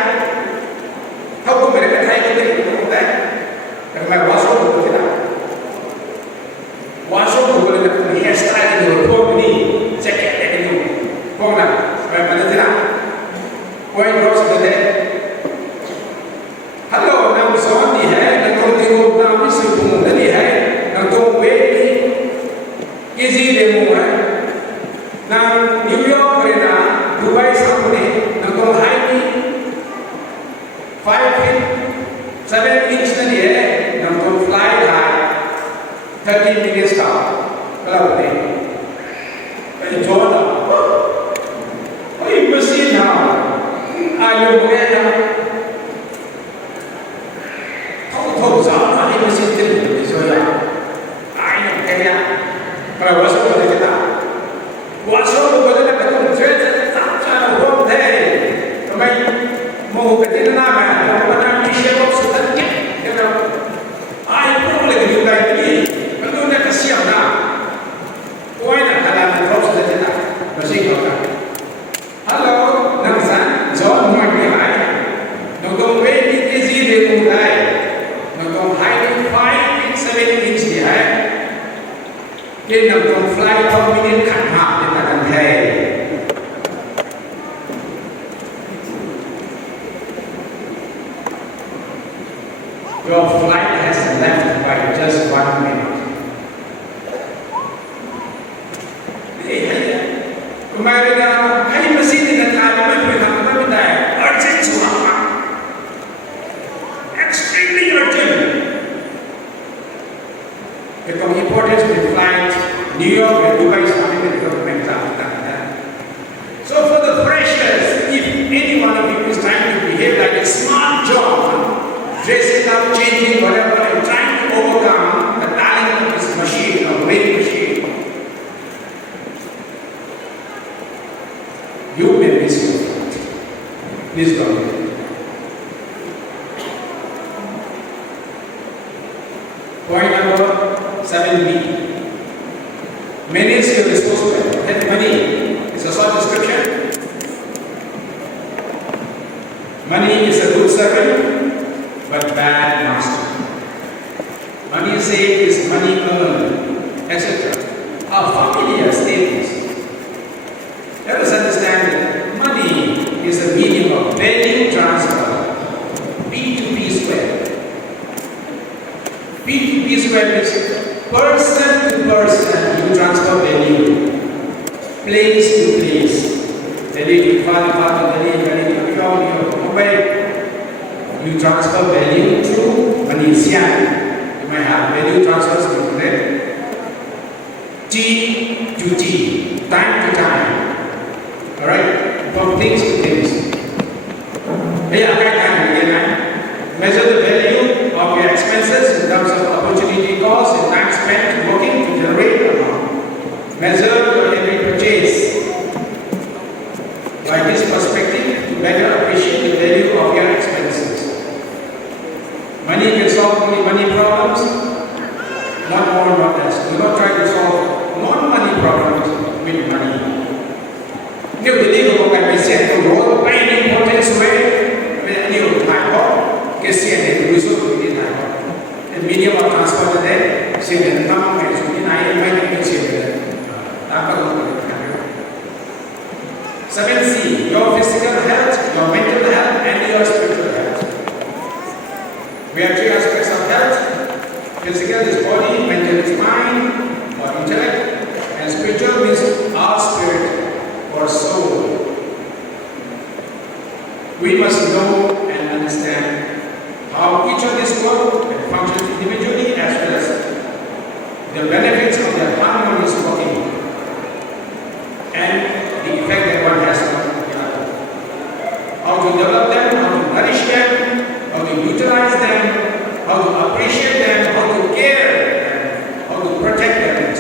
How come I can take it? And my washroom was it. Washroom was it. Hairstyle in the company. Jacket that you. Come on, my mother. Why drops the dead? Hello, now Zon di hai, na kung tingog na kami sa pumunta di hai, na kung very easy demo hai, na New York rin na Dubai sa kuni, na kung height ni 5 feet, 7 inch na di hai, na kung fly high, 30 minutes ka, wala ko ay John na, ay machine na, ayaw mo yan na. Kau sama ni mesin tu, soalnya. Ayaw kaya. Kalau wasap boleh kita. Wasap boleh nak tu, jadi tak cara buat deh. Kami mau kerja nama, mau mana Michelle Obstan je. Kita, ayaw boleh kita ini. Kalau nak kesiap nak. Kau nak kalau nak terus kita, bersih kau. Hello, Namsan, John Mark. Spain means gì hết. Cái nằm trong flight không biết khẳng hạng đến là cần thề. Your flight has left by just 1 minute. Kemarin hari mesin dengan kami berhubungan dengan urgent suara, extremely urgent. The importance of the flight, New York and Dubai is coming with government. So for the freshers, if any one of you is trying to behave like a smart John, dressing up, changing, whatever, and trying to overcome the talent of this machine, of weighing machine, you may miss your flight. Please go ahead. Point number 7B. Manage your disposable. That money is a short description. Money is a good servant, but bad master. Money saved is money earned, etc. Are familiar statements. Let us understand that money is a medium of value transfer, B2B square. B2B square means person to person you transfer value, place to place. Value to father, value to you transfer value through money. You might have value transfers included. T to T, time to time. Alright? From things to things. Measure the value of your expenses in terms of opportunity cost and time spent working to generate amount. Measure your every purchase. By this perspective, to better appreciate the value of your expenses. Money can solve only money problems, not more, not less. Do not try to solve non-money problems with money. Nếu như đi vào cái xe của nó bay đi một trên suối, với nhiều thải có cái xe này đuôi xuống đi thải có. Cái medium of transport đấy, xe này năm ngày xuống đi này bay đi cái xe này, đã có được. 7C, your physical health, your mental health, and your spiritual health. We have 3 aspects of health. Physical is body, mental is mind or intellect, and spiritual means our spirit or soul. We must know and understand how each of these work and function individually as well as the benefits of their harmonious working and the effect that one has on the other. How to develop them, how to nourish them, how to utilize them, how to appreciate them, how to care them, how to protect them.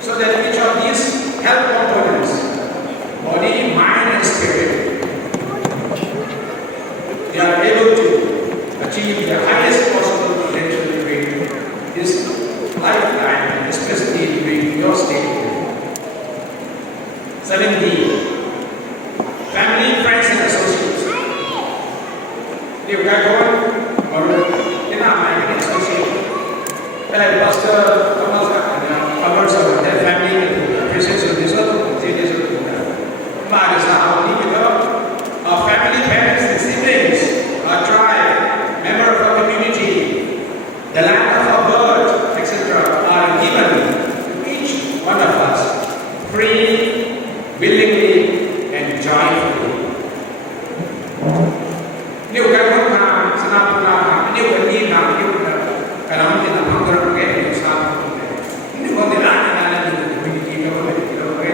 So that each of these health components, body, mind, and spirit, they are able to achieve the highest possible potential during this lifetime, and especially during your state. 7D, family, friends, and associates. If we are going, or in our mind, associate, pastor, covers our family, and presence of this other, our family, parents, and siblings, our tribe, member of our community, the land of our birth, etc., are given to each one of us freely, willingly, and joyfully. Nếu các con làm, sẽ làm nếu con đi làm, nếu cái đó thì là không có được cái điều sao? Nếu con đi làm thì là mình chỉ có cái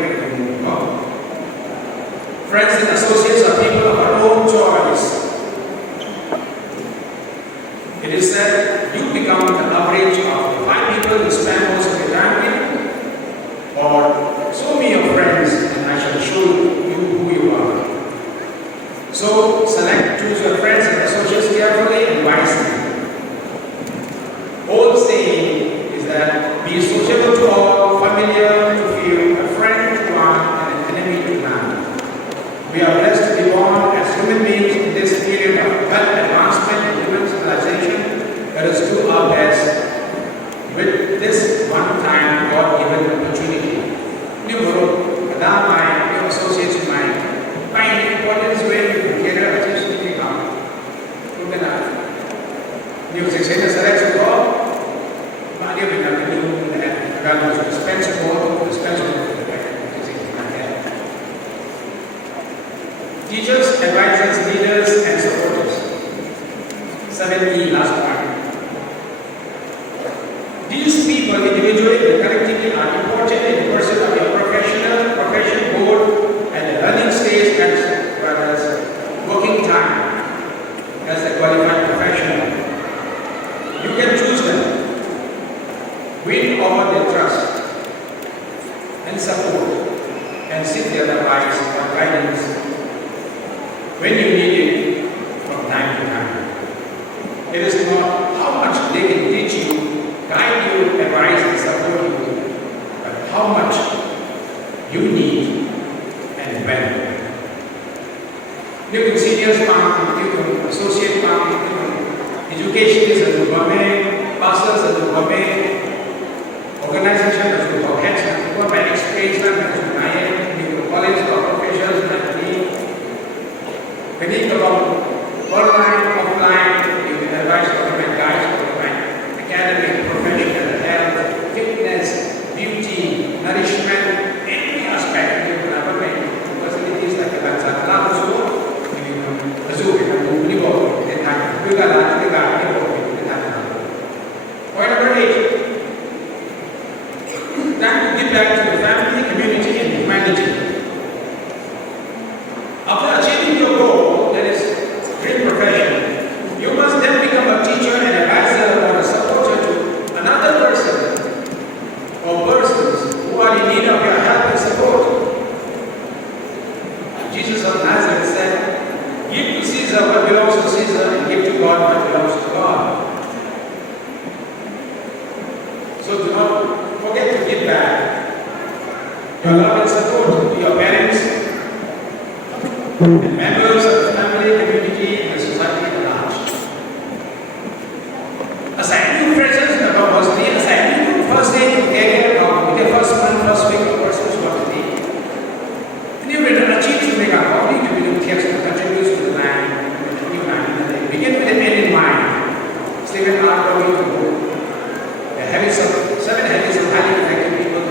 friends and associates are people of our own choice. It is said you become the average of 5 people you spend most of your time with, or show me your friends and I shall show you who you are. So choose your friends and associates carefully and wisely. Old saying is that be sociable to all, familiar to few, a friend to one, and an enemy to none. We are blessed to be born as human beings in this period of wealth advancement and human civilization. Let us do our best people individually and collectively are important in the pursuit of your profession, board, and the learning stage as well as working time as a qualified professional. You can choose them. Win over their trust and support and seek their advice or guidance when you need it from time to time. It is not how much they can teach you, guide you, advise and support you, but how much you need and when. Nếu seniors bằng, nếu associate bằng, education is a government, pastors is a government, organization is a government, government experience is a government, college or professionals like me. When you go online, offline, you can advise government guys, government academic, professional, health, fitness, beauty, nourishment, any aspect of your government facilities like the Banzan School. Point number 8. Time to give back to the family, community, and humanity. After achieving your goal, that is dream profession, you must then become a teacher and advisor or a supporter to another person or persons who are in need of your help and support. Jesus of Nazareth said, "Give to Caesar what belongs to Caesar and give to God what belongs to God." So do not forget to give back your love and support to your parents and members of the family, community, and the society at large. Assign new presents in the university, assign new first day to career or the first month, first week of person's birthday. And you will achieve to make a hobby to be text to contribute to the land, to the new land. Begin with an end in mind. Stephen R. Covey, the book, The Habits of 7 Habits of Highly Effective People.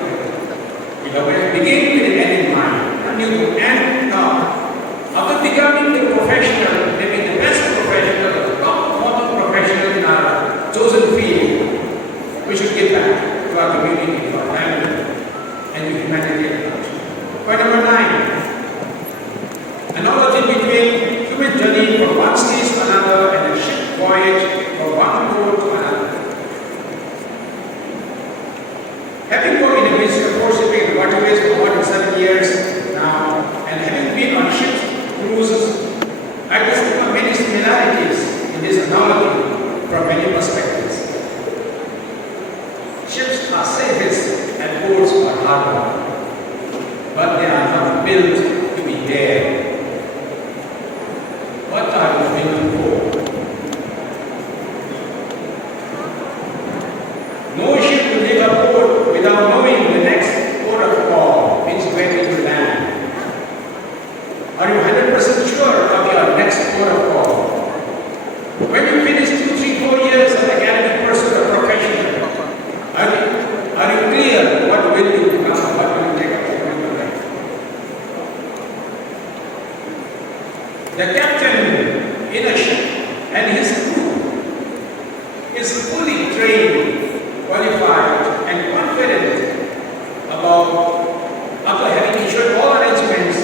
Begin with an end in mind. And you end now. After becoming the professional, maybe the best professional, the top model professional in our chosen field, we should give back to our community, to our family, and to humanity at large. Point number 9. Analogy between human journey from one stage to another and a ship voyage from one port to another. Having worked in the Ministry of Port Shipping and Waterways for more than 7 years now, and having been on ships, cruises, I can see many similarities in this analogy from many perspectives. Ships are safest and ports are harder, but they are not built to be there. What are you built for? No ship will leave a port without knowing the next port of call, means where it will land. Are you 100% sure of your next port of call? When you finish 2, 3, 4 years of academic pursuit or profession, are you clear what will you become, what will you take up in your life? The captain in a ship and his crew is fully trained, qualified, and confident about, after having ensured all arrangements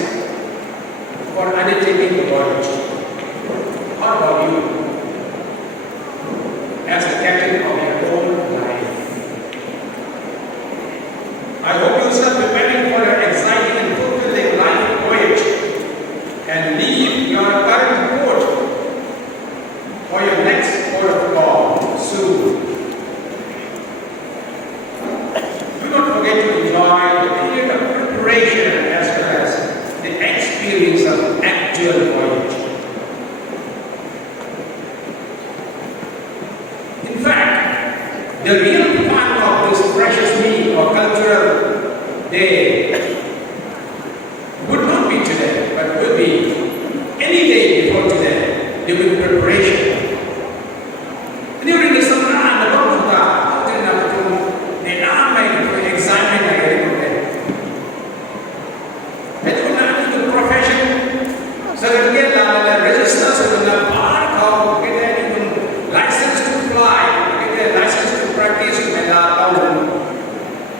for undertaking the voyage. How about you? As the captain of your own life. I hope you start preparing for an exciting and fulfilling life voyage and leave your current port for your next port of call soon. Do not forget to enjoy the period of preparation as well as the experience of actual voyage. In fact, the real fun of this precious meal or cultural day would not be today, but would be any day before today. There will be preparation. During the summer, the examine the profession, so that we get register, so that get license to fly, get a license to practice,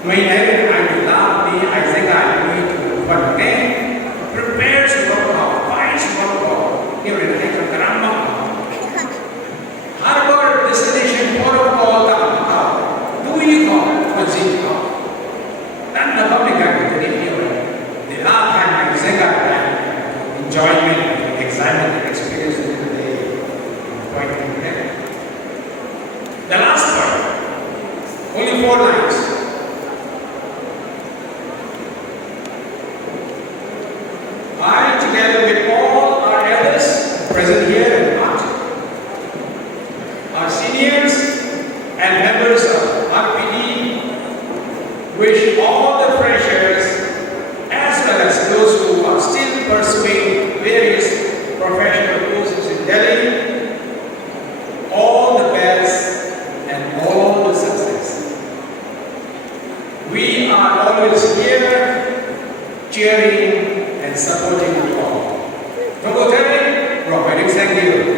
may narin ang love ni Isaiah ni Panay, prepare sa mga pahay sa mga here ay kakarama. Harbor destination protocol do you go? What's it called? Dan na ba may gagawin ninyo? Nilakan ng Isaiah enjoyment, excitement, and experience in the day. The last part, only 4 lines. I, together with all our elders present here and not, our seniors and members of RPD, wish all the freshers as well as those who are still pursuing various professional courses in Delhi all the best and all the success. We are always here cheering and supporting you all. Dr. Terry, Robert, thank you.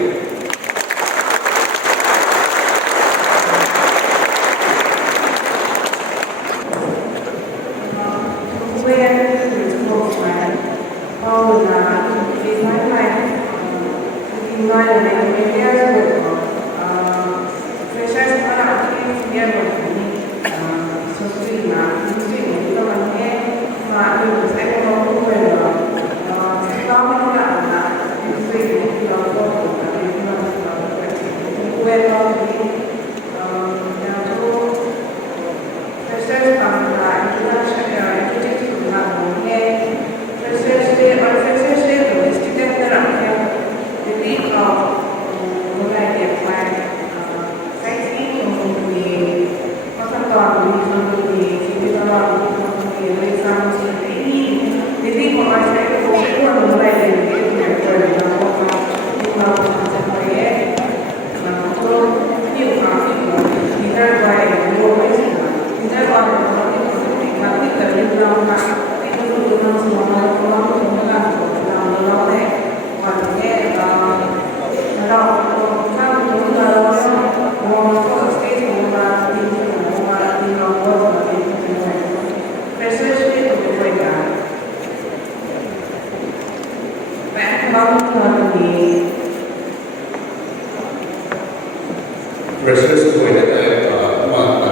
Precious ko ay mga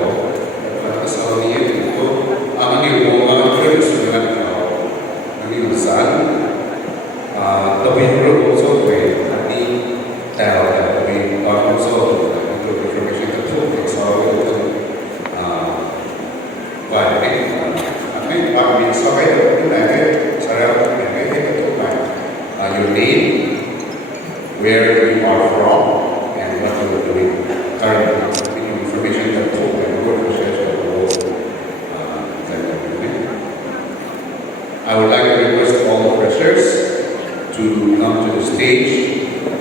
ko sa niyo ito ang iyo mga friends ko ang iyo san the winner also way ni tao that we are also the information that took so why I mean so I don't know sarap your name, where you are from, and what you are doing currently. Information that told and good research of the world that you are doing. I would like to request all the freshers to come to the stage.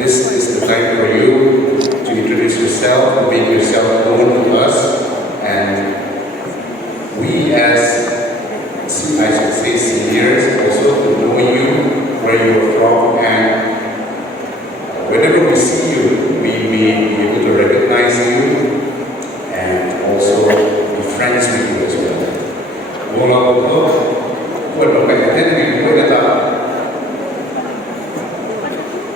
This is the time for you to introduce yourself, to make yourself known to us, and we as I should say seniors also to know you, where you are from, and whenever we see you, we may be able to recognize you and also be friends with you as well. Wala ko buat berkaitan dengan buat data.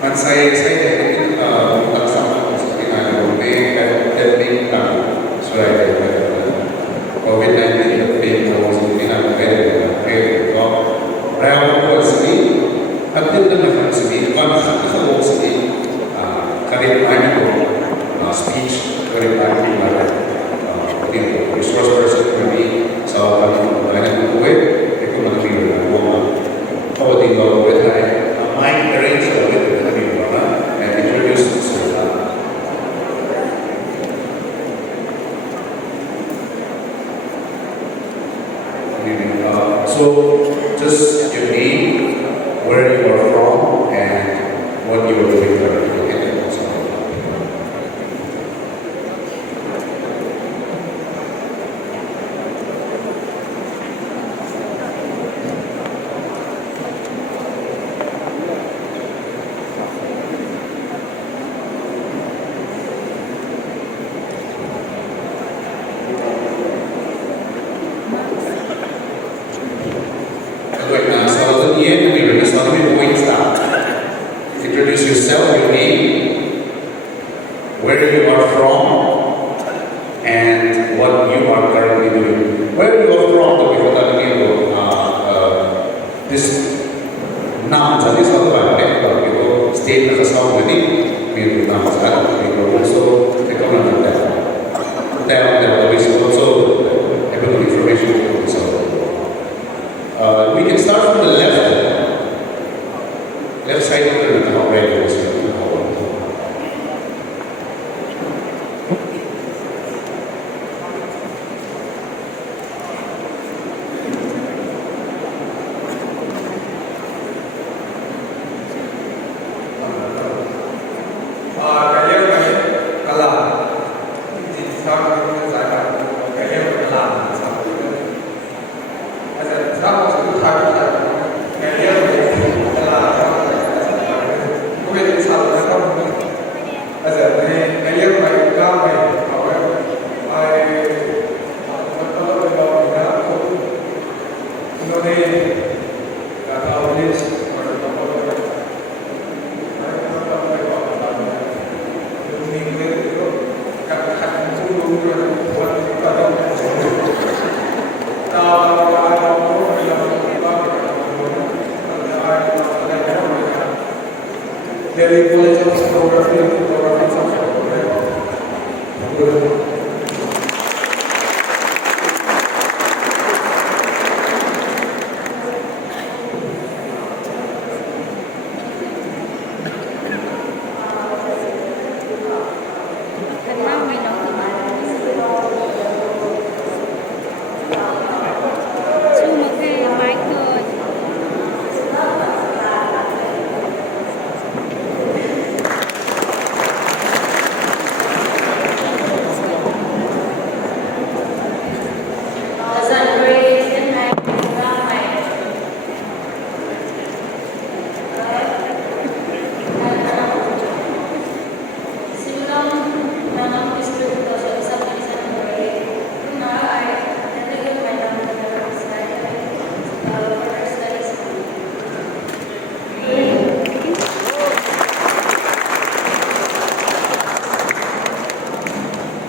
Man saya bukan sama seperti yang ada teknik sudah ada COVID-19 seperti yang ada Raya sini, hadir dengan sini, bahasa kita sini, kali ini speech, kali ini ada resource person kami, sahabat kami gue, ekonomi orang, kau tinggal gue tadi, main arrange gue tadi mana, and introduce so just your name, where you are from, and what you are doing currently. yourself, your name, where you are from, and what you are currently doing. Where you are from, to be totally this naam jadi satu balik kalau itu state kasama ini miru naam saya miru also recommend that there is also available information. So we can start from the left side of the right. Delhi College of Photography and Photography Software.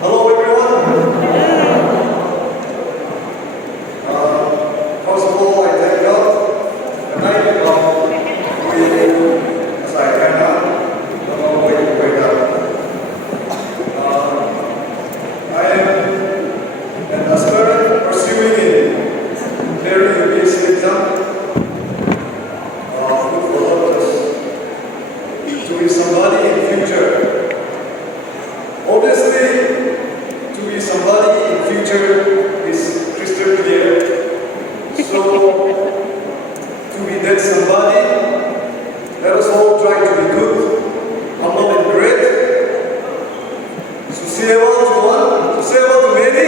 Hello everyone. First of all, I thank God. The night as I ran out, don't know when to wake up. I am an aspirant pursuing a very basic exam. For others to be somebody in future. Obviously, to be somebody in future is crystal clear. So, to be that somebody, let us all try to be good, humble and great, sociable to one, sociable to many,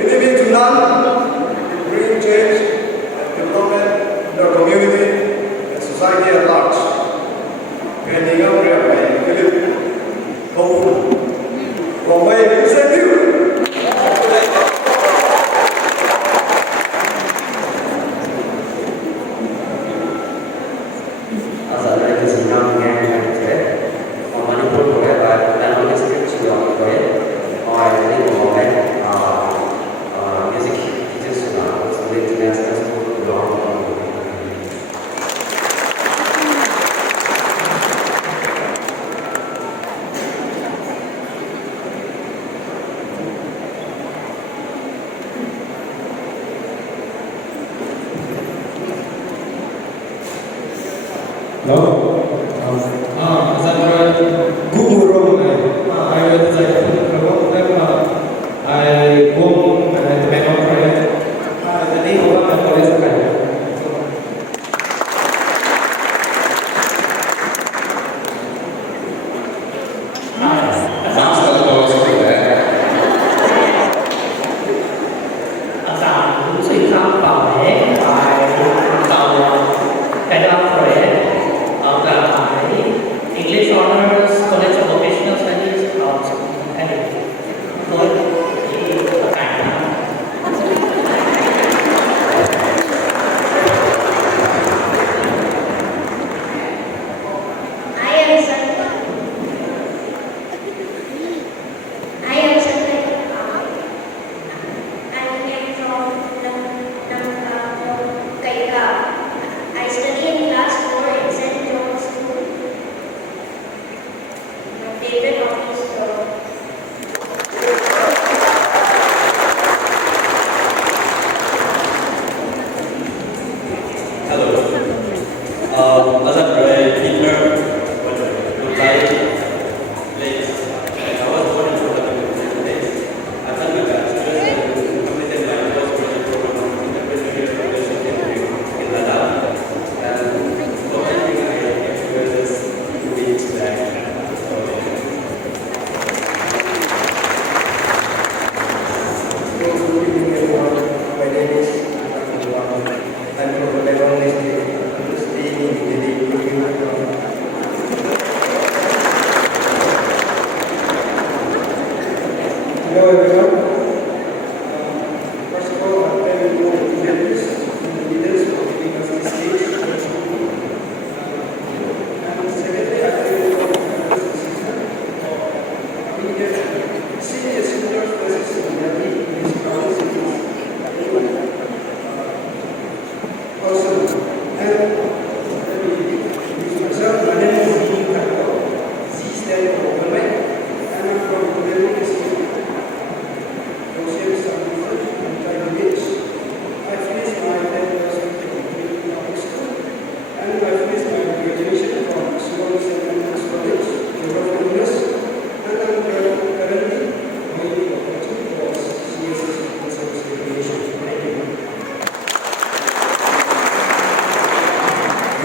enemy to none, to bring change and development in our community and society at large. Philip, hopeful. From my perspective,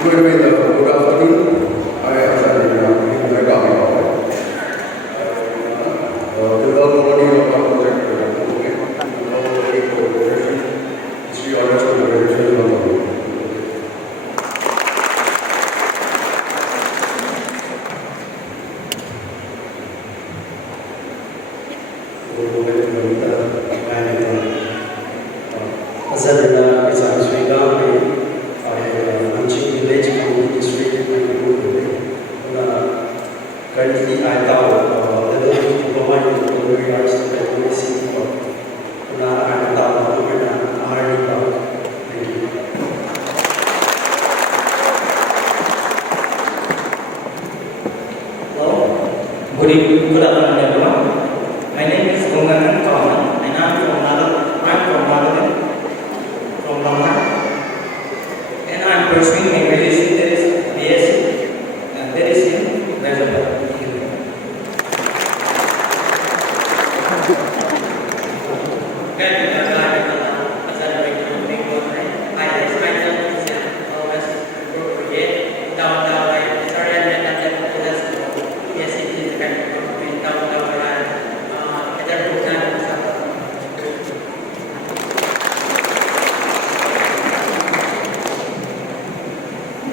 join me in the good afternoon. I am very without nobody of our project, without nobody for organization, history honors for organization of the group. Currently, I tao level 2 diploma in culinary arts at USC. I'm tao to RD tao. Thank you. Hello. Good afternoon, everyone. My name is Gonganan Kawanan, and I'm from Nagaland, from Lama, and I'm pursuing my graduation BSc and medicine. There's a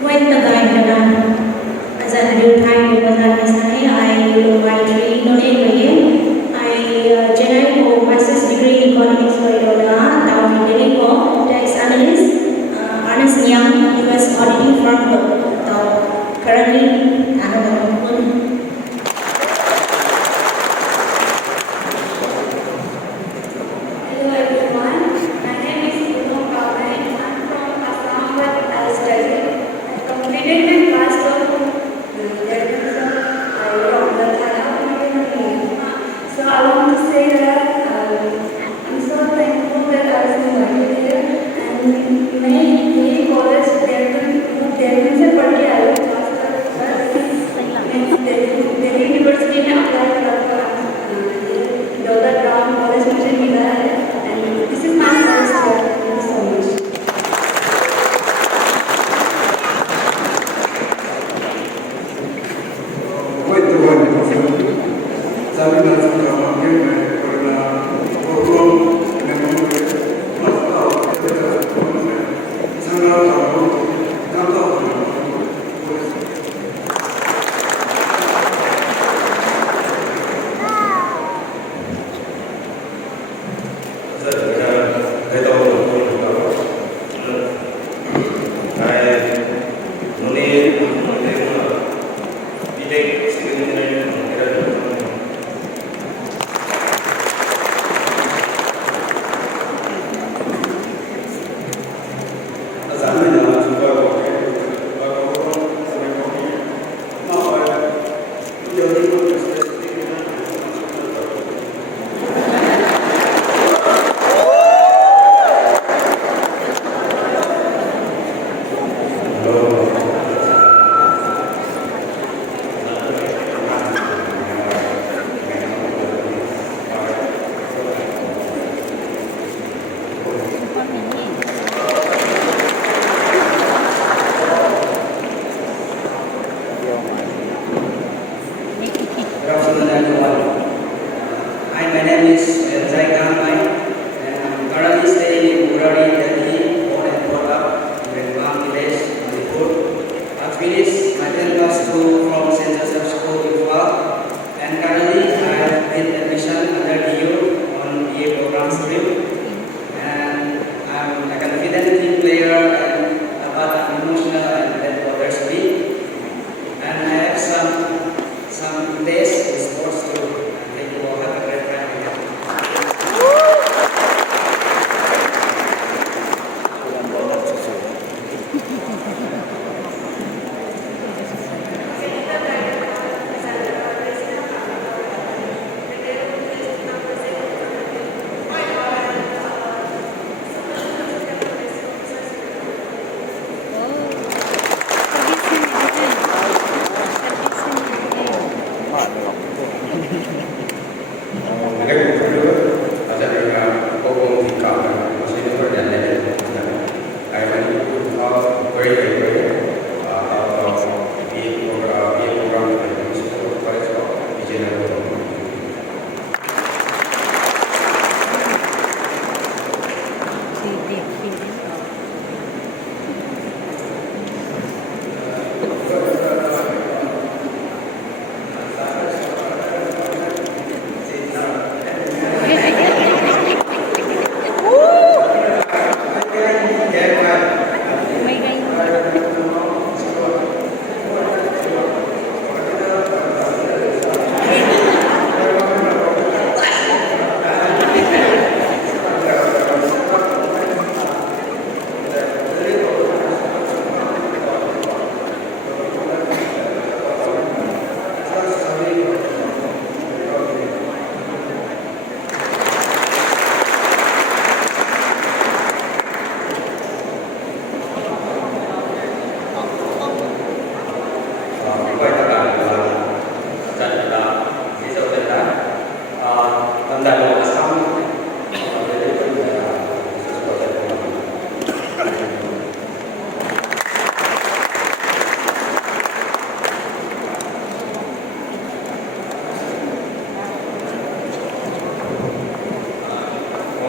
When the guy as a new time was I my no again. I generate for master's degree in economics for Yoda, down in Delhi for tax analyst, Ernest Young, US auditing firm, currently I don't know. Hello everyone, my name is Uno Kawain. I'm from Assam, but I studied. I completed my class of so I want to say that I'm so thankful that I was invited here, and may college there is a party I will Delhi University में apply करा Dawlat Ram College मुझे मिला है, and this is my first year. Thank you so much.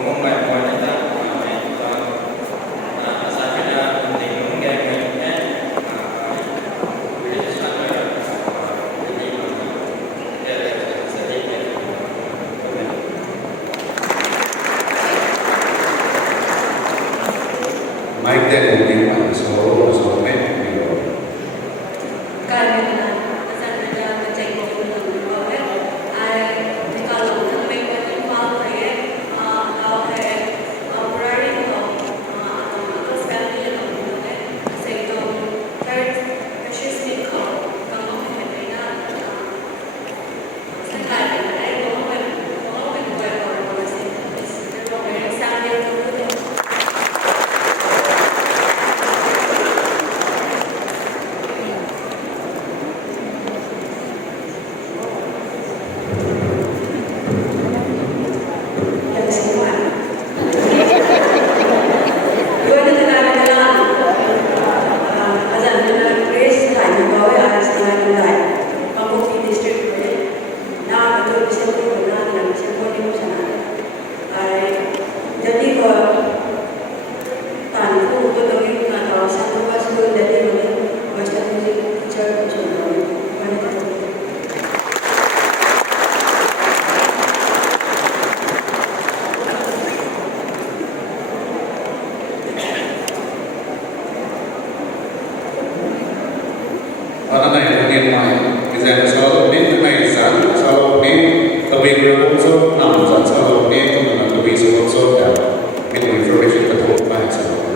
không phải ngoài này ta saya kena tengok gaya-gaya boleh sampai ini sedikit. Mike dan mungkin Pak Solo sampai Karena asal ada macam itu dalam I kalau sampai ke tempat saya, awak berani atau sekali dalam saya itu precious nickel kalau kita sekali ada kalau buat orang masih itu sangat itu. Yang semua. Dua ni dalam azan dalam race time bawa ada setengah nilai. Kamu di district ni, nak betul bisa tu, nak bisa tu di sana. Jadi kalau tanpa betul itu nak tahu satu pasal jadi ni macam music teacher macam mana tu. Karena yang mungkin misalnya selalu ini kemaisan, selalu ini lebih berunsur, namun selalu ini kemudian lebih berunsur dan minum informasi betul baik selalu.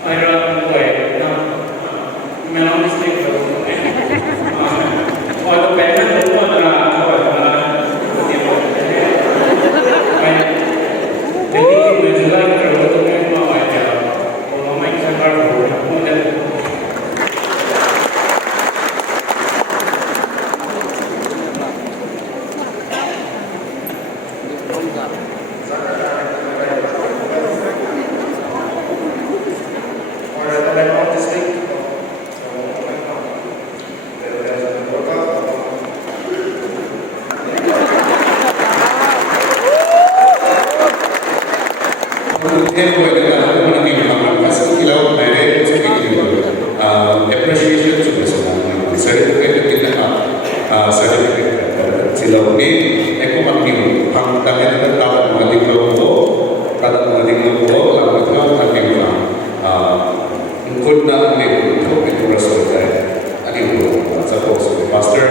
Akhirnya boleh, memang mesti kalau pengen itu adalah jadi menjual produk yang mau aja, kalau main sangat mudah. Kemudian boleh dengan aku menangi memang masih kilau mereka seperti itu. Appreciation juga sebenarnya. Certificate tidak certificate silau ini aku menangi ham kami ada tahu menangi kelompok, tahu menangi kelompok, lalu itu menangi memang kunna ini untuk itu rasulnya. Ani untuk suppose pastor,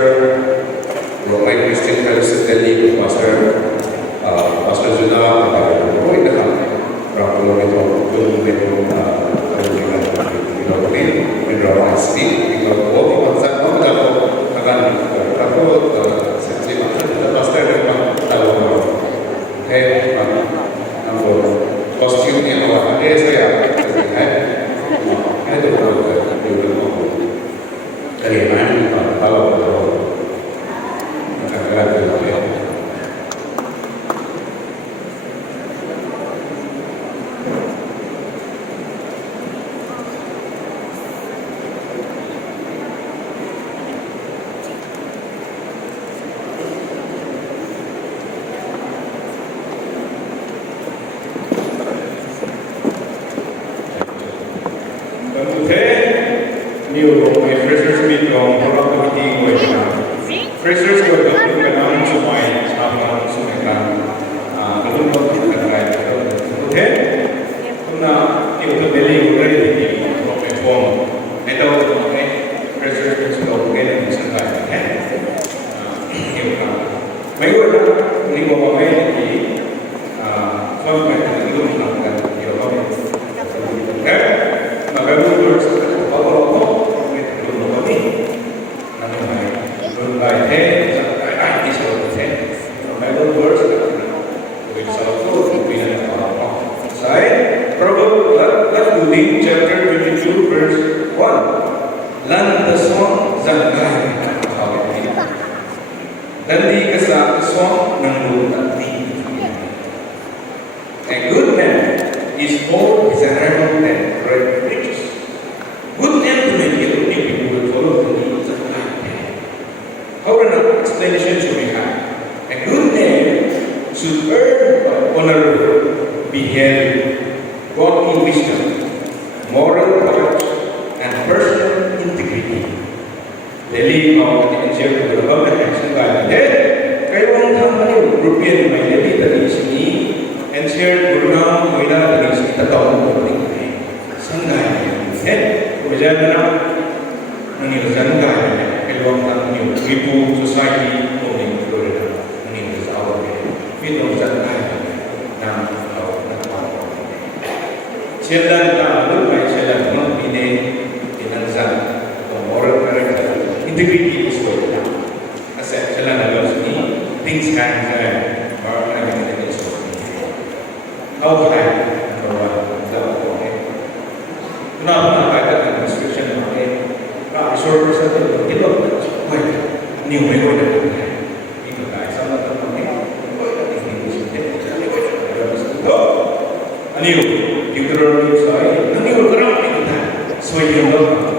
Roman Christian Fellowship Delhi pastor, pastor Juna, boleh dengan Rasulullah itu beberapa speak kalau konsep akan aku sesi macam pastor memang tahu aku kostumnya apa saya itu dari mana kalau Freshers ko ito, yung namin sumay, sama sumikan, kalunod kita kaya ito. Okay? Kung na, ito beli already, form. Ito, okay? Freshers ko sila, okay na yung isang kaya. Okay? Ito na. May wala, hindi mo mamay, so may tanong lang ka, yung okay? Okay? Magagawin words, ako, may tanong kami. Like hey, I is what say. Bible verse which also we have side. Let's read chapter 22 verse 1. Lan the song zanggai. Dan di kesat song nanggu tadi. A good man is more desirable than great riches. Good man to make you if you will follow the needs of life. How an explanation should we have? A good man should governed by honorable behavior, godly wisdom, moral courage, and personal integrity. Daily mau diajar beberapa action by the kaya orang thamani rupiah mai lebih dari sini ensure guna muda dari sini tahu penting sangai berjalan ini berjalan kaya orang thamani ribu society moving Florida ini bersawat ini berjalan nam tahu nak jalan tak lupa jalan nak ini inazan moral character integrity is what it is. Asal jalan lalu ni things can or I mean it is. How high bahwa dapat boleh. Kenapa ada kan description boleh. Kalau short person itu boleh. Ni boleh. Itu kan sama teman ni. Ani kita orang saya, ani orang kita. So you know.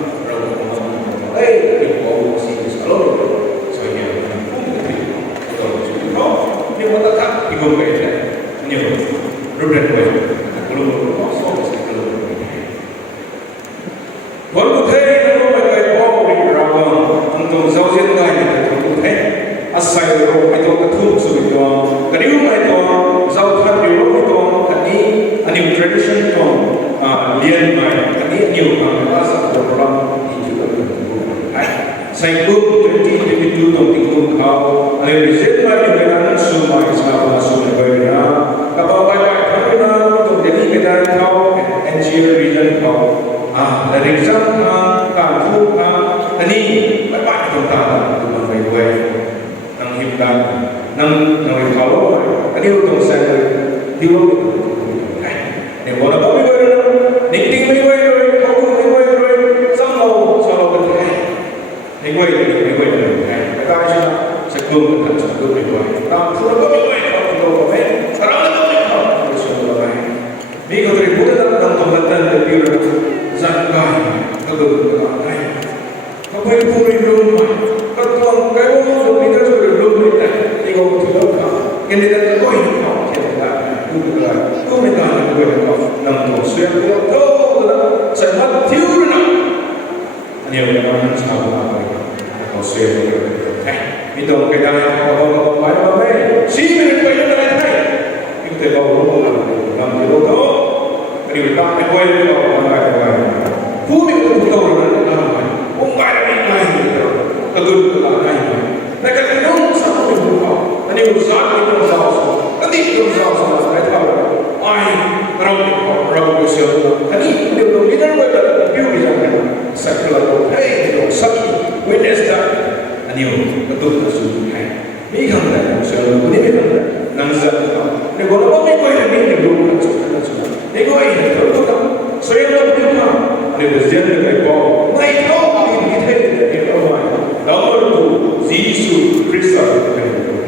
Saya pun 2022 tahun tinggal kau, ada riset lagi dengan semua Islam semua berbeda. Kalau banyak kau untuk jadi medan kau, NGO region kau, dari sana kampung ini banyak tentang tentang baik-baik, nang himdan, nang kalau ini untuk saya diulang itu. Ini mana kau baik-baik, nikting baik-baik, kau baik-baik, sama betul. Hãy quay lại hãy quay lại hãy ta cho sẽ cùng thật sự cùng mình rồi ta không có biết quay đâu đâu có biết sau đó nó biết không tôi sẽ làm lại vì có thể muốn là đồng tổng thân thân được điều được dặn bài các đường các bạn này có phải phụ nữ luôn mà các con cái bố phụ nữ các sự luôn luôn này thì có một thứ đâu cả cái này là có hình học thì là cũng là cũng mình làm được việc học nằm tổ xuyên của đâu sẽ mất thiếu nữa nhiều người nói sao mà có xuyên được vì tôi cái này có phải là mấy xí mình quay cho này thấy nhưng tôi bảo nó làm gì đâu đó cái điều ta phải quay cho nó lại là phú mình cũng đâu là nó làm vậy không phải là cái này cái tôi là này này cái đúng sao mình không có cái điều sáng mình không sao cái gì không sao cái thao ai rau cái sườn cái gì điều đầu tiên nó là biểu hiện rằng sạch là hey sạch witness that nhiều betul sungguh hai ni kan dah selalu ni kan nangzat ni kalau apa kau yang ni dulu kan ni kau ini betul kan saya nak bilang ni berjalan dengan kau mai kau ini kita ni orang nama tu Yesus Kristus amen betul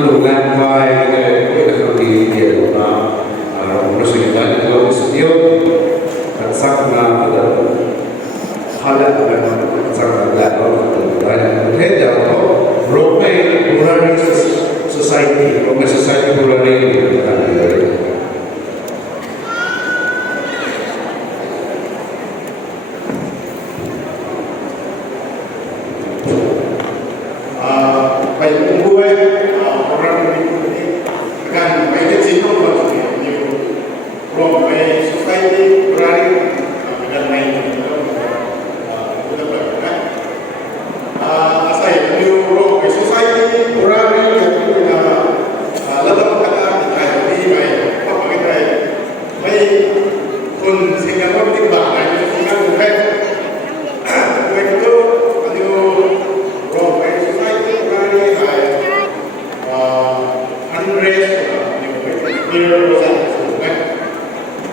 menentukan baik ekonomi dia dalam persoalan dalam setiap sakna ada hal yang sangat dalam dalam beda Rome Burani society Rome society Burani baik gue orang ini kan baik cinta maksudnya ni Rome society Burani dan lain saya new Rome society Burani yang punya latar belakang di baik apa kita baik pun sehingga orang tiba sehingga baik baik itu new Rome society Burani unrest near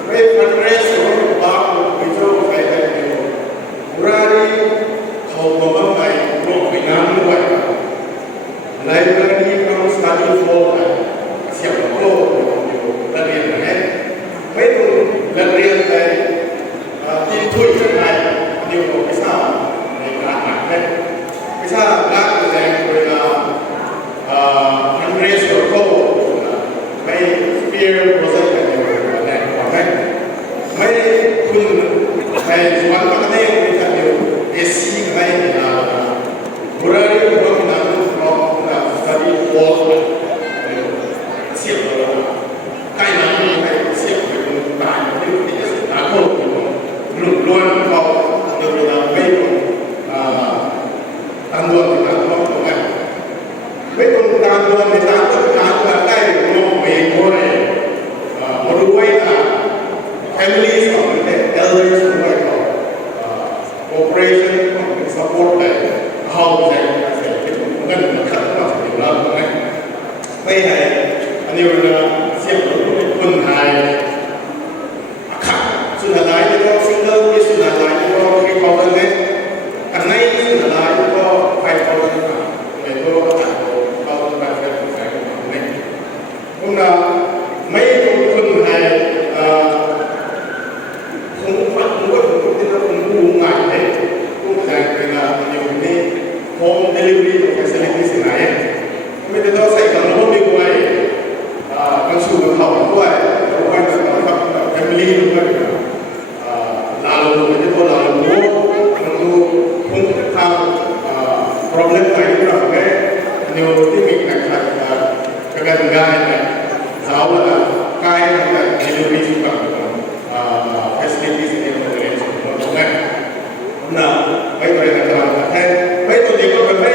baik unrest orang baru itu saya Burani kau membangun Rome dengan luar library kamu study for siapa kau larian kan baik larian dari itu yang dia bisa mereka kan bisa nak dengan mereka unrest kau baik fear proses dan kan baik pun baik semua mana yang kita dia esi lain Burani orang nak study for siap kai nak siap tai itu aku luan kau dengan baik tangguh kita kan baik tangguh kita tangguh kai mau boleh merupai families of the elders cooperation support how they kan makan masih belum kanไม่ให้อันนี้เราเสียบคนไทยขับสุดท้ายก็ซิงเกิลที่สุดท้ายก็ที่เขาเล่นอันไหนสุดท้ายก็ไปเขาเล่นไม่ก็เขาไปเป็นแฟนกันไม่คุณน่ะไม่ต้องคนไทยคงฟังว่าคนที่เราคงรู้งานเลยคุณไทยเป็นอยู่นี่ home delivery facilities ไหนไม่ได้ต้องใส่กระโดดด้วยบางส่วนเขาด้วยแล้วก็แบบ family ด้วยเราไม่ได้ตัวเรามันดูพุ่งทาง problem ไหนเราแค่เนื้อที่มีการขัดกันง่ายนะสาวละกายมัน delivery ที่แบบ facilities เนี่ยมันเรียนสมมตินะนะไม่ต้องเรียนอะไรแค่ไม่ต้องเด็กก็ไม่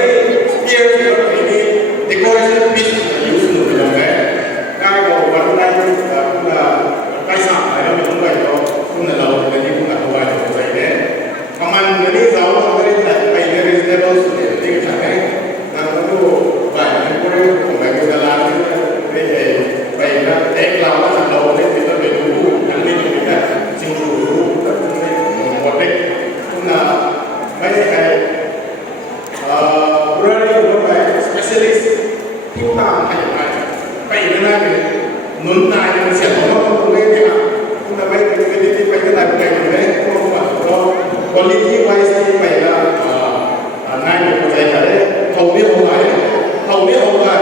เกี่ยวกับini decoration piece use หรือยังไงกายบอกว่าได้คุณใกล้สั่งอะไรแล้วไม่ต้องไปหรอกคุณเราในนี้คุณเอาไว้ใจเนี่ยประมาณนี้เราไม่ได้ไปใน reasonable สุดเลยที่จะให้นั่นก็ดูไปในบริเวณของแบบตลาดไม่ใช่ไปนะเด็กเราว่าเราเนี่ยไม่ต้องไปดูอันนี้ดูนะจริงดูแล้วไม่หมดเลยคุณไม่ใช่Burani orang spesialis kita hanyaไปนั่นเองนุนนายมันเสียงของเราตรงนี้เนี่ยคุณทำไมถึงไม่ได้ไปที่ไหนไปไหนพวกว่าเราบริที่ไว้ที่ไปแล้วนายเป็นคนใจแข็งเขาเนี่ยเอาไว้เขาเนี่ยเอาไว้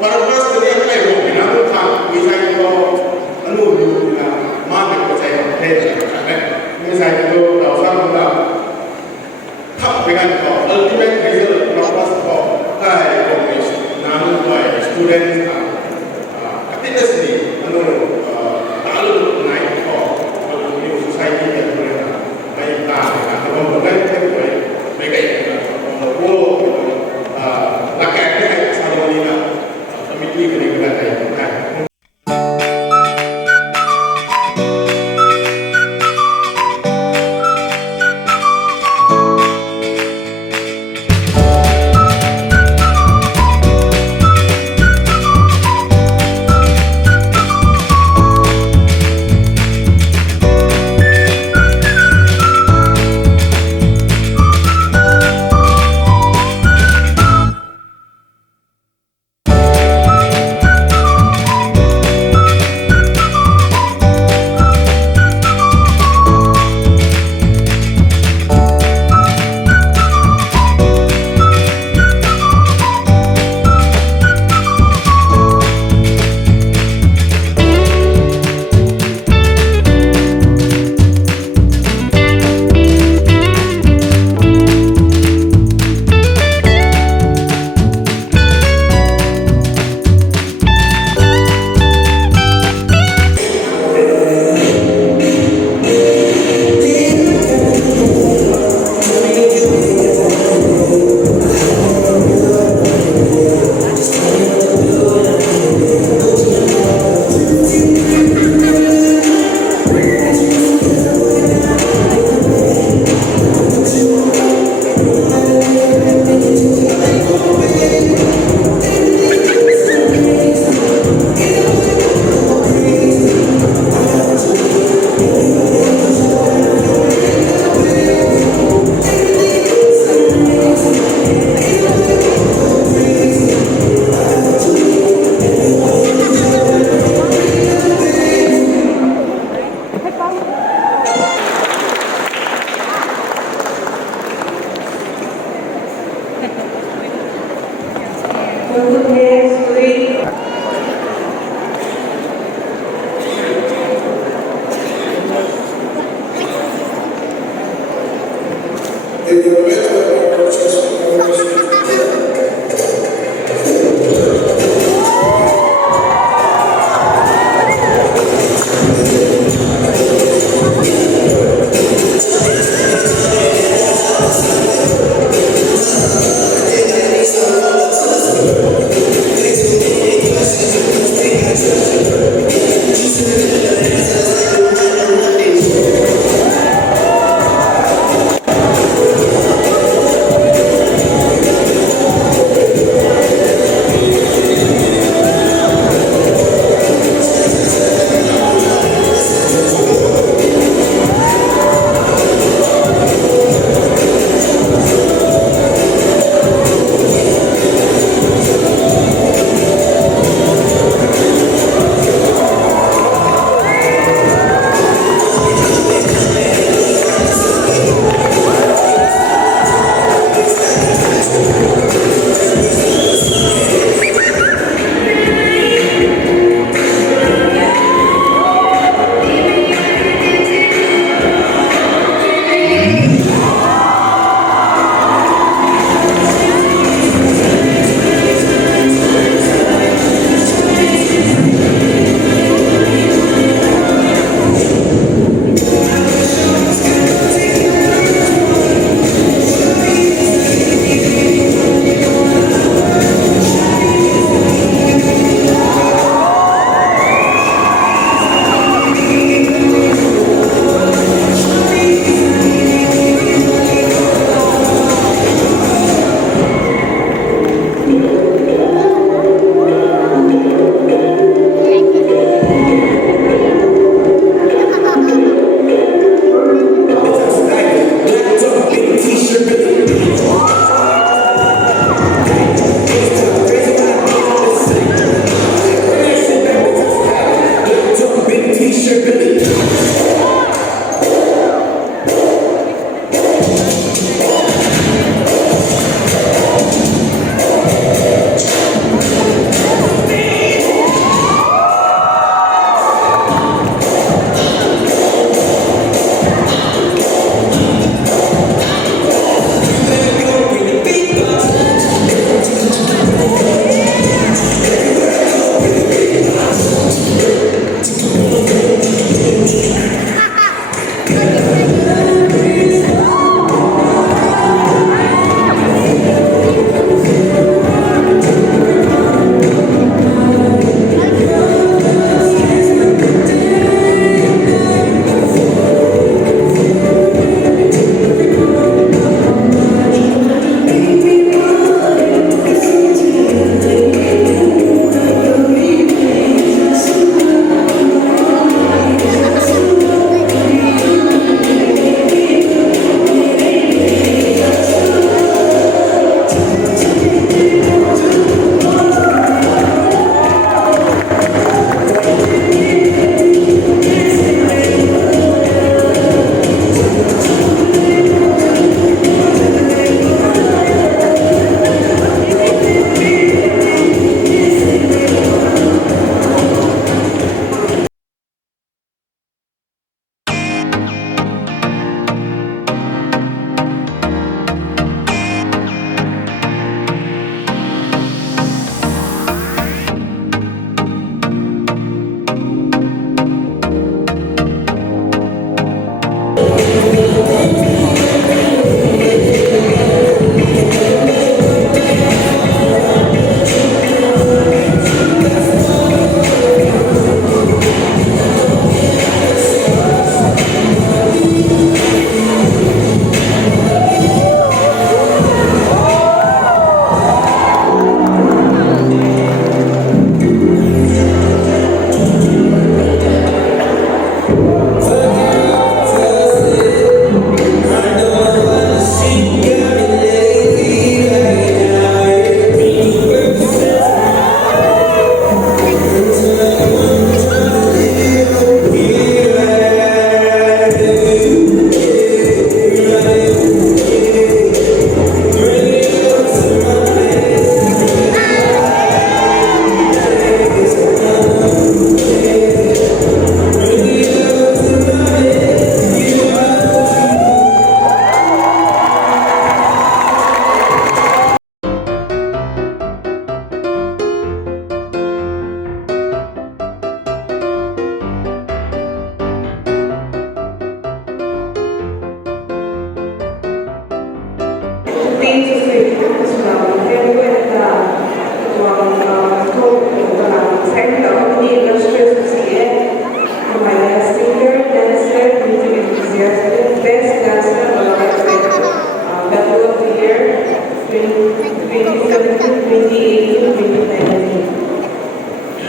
บางครั้งตัวนี้ไม่รู้นะทุกครั้งวิจัยก็อนุรูปนะมาเป็นคนใจแข็งเท่นะวิจัยก็เราสร้างขึ้นมาทำไปกันต่อ ultimate result เราก็สอบได้ตรงนี้นั่นด้วย student activities นี่อันนู้นตาลุนายก็มี society ที่เป็นไม่ตาเลยนะแต่ว่าผมได้แค่ไปไม่ไกลนะผมรู้หลักการที่ให้ชาวนี้นะมีที่กันอีกแบบไหนได้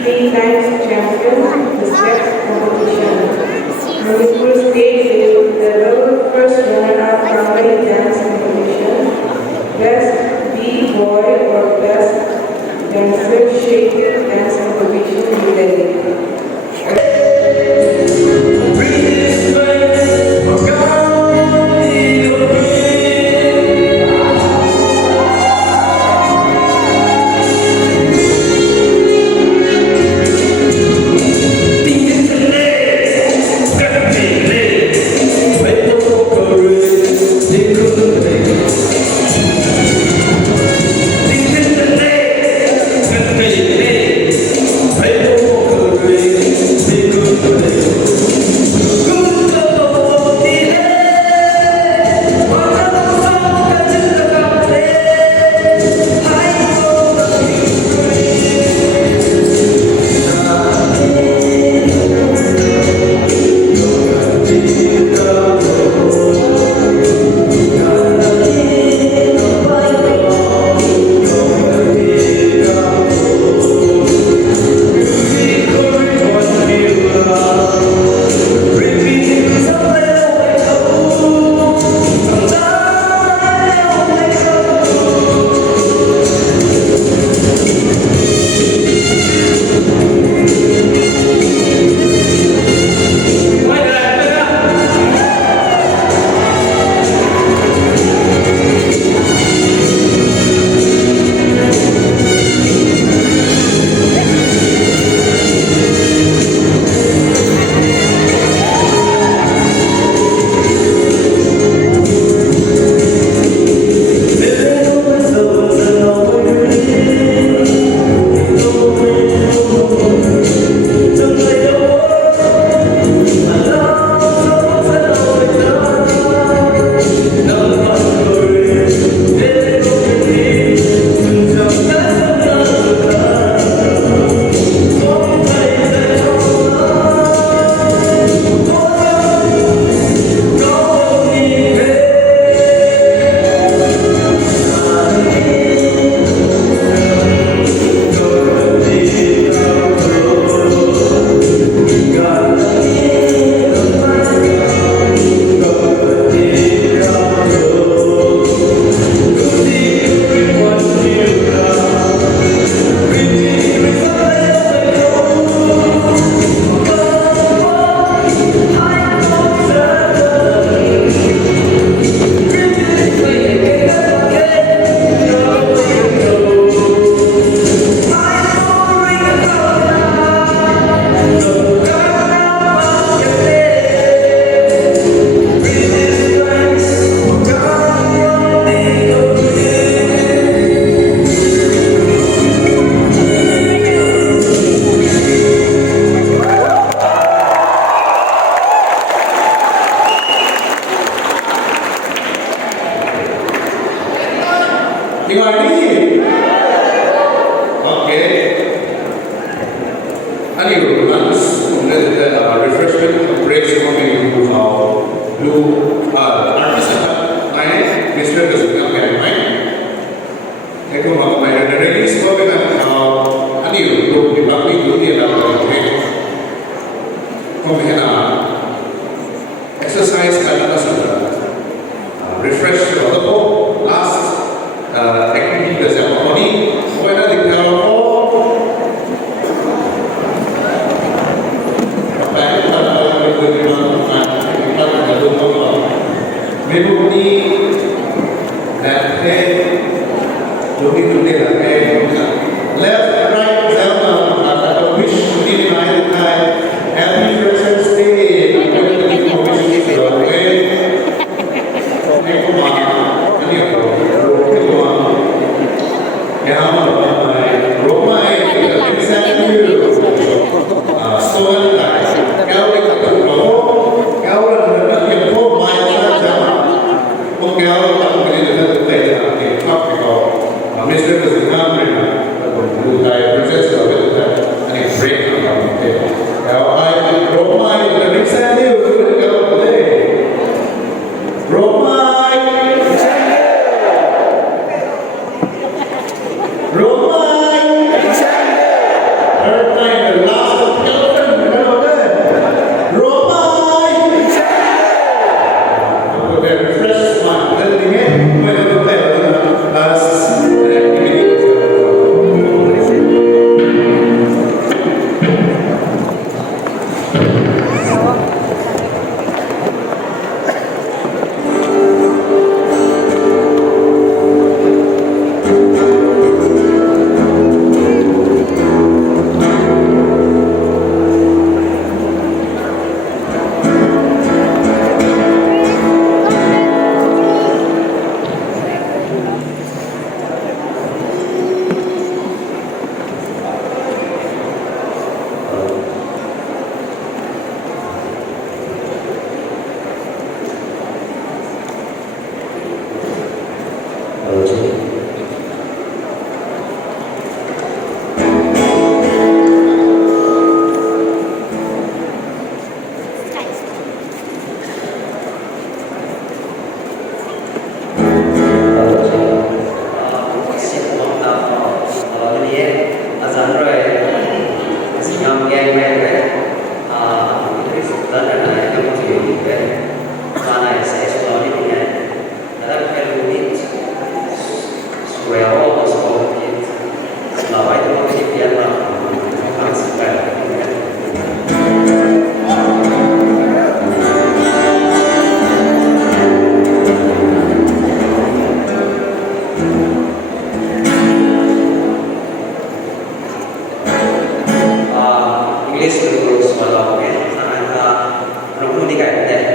3 times champion, the step competition. On the first stage, the first runner-up Bengali dance competition, best B-boy or best dancer shaker dance competition in Delhi. You are ready? Okay. Anyway, once the refreshment breaks coming to our blue artist, my Mr. Kasuka Eko my ladies coming and anyway, look, the public do the come here exercise refresh your last activity the ceremony. When I declare left, right, left, wish to be happy, fresh, stay. Please do swallow, okay? Ano hindi kayo? Hindi.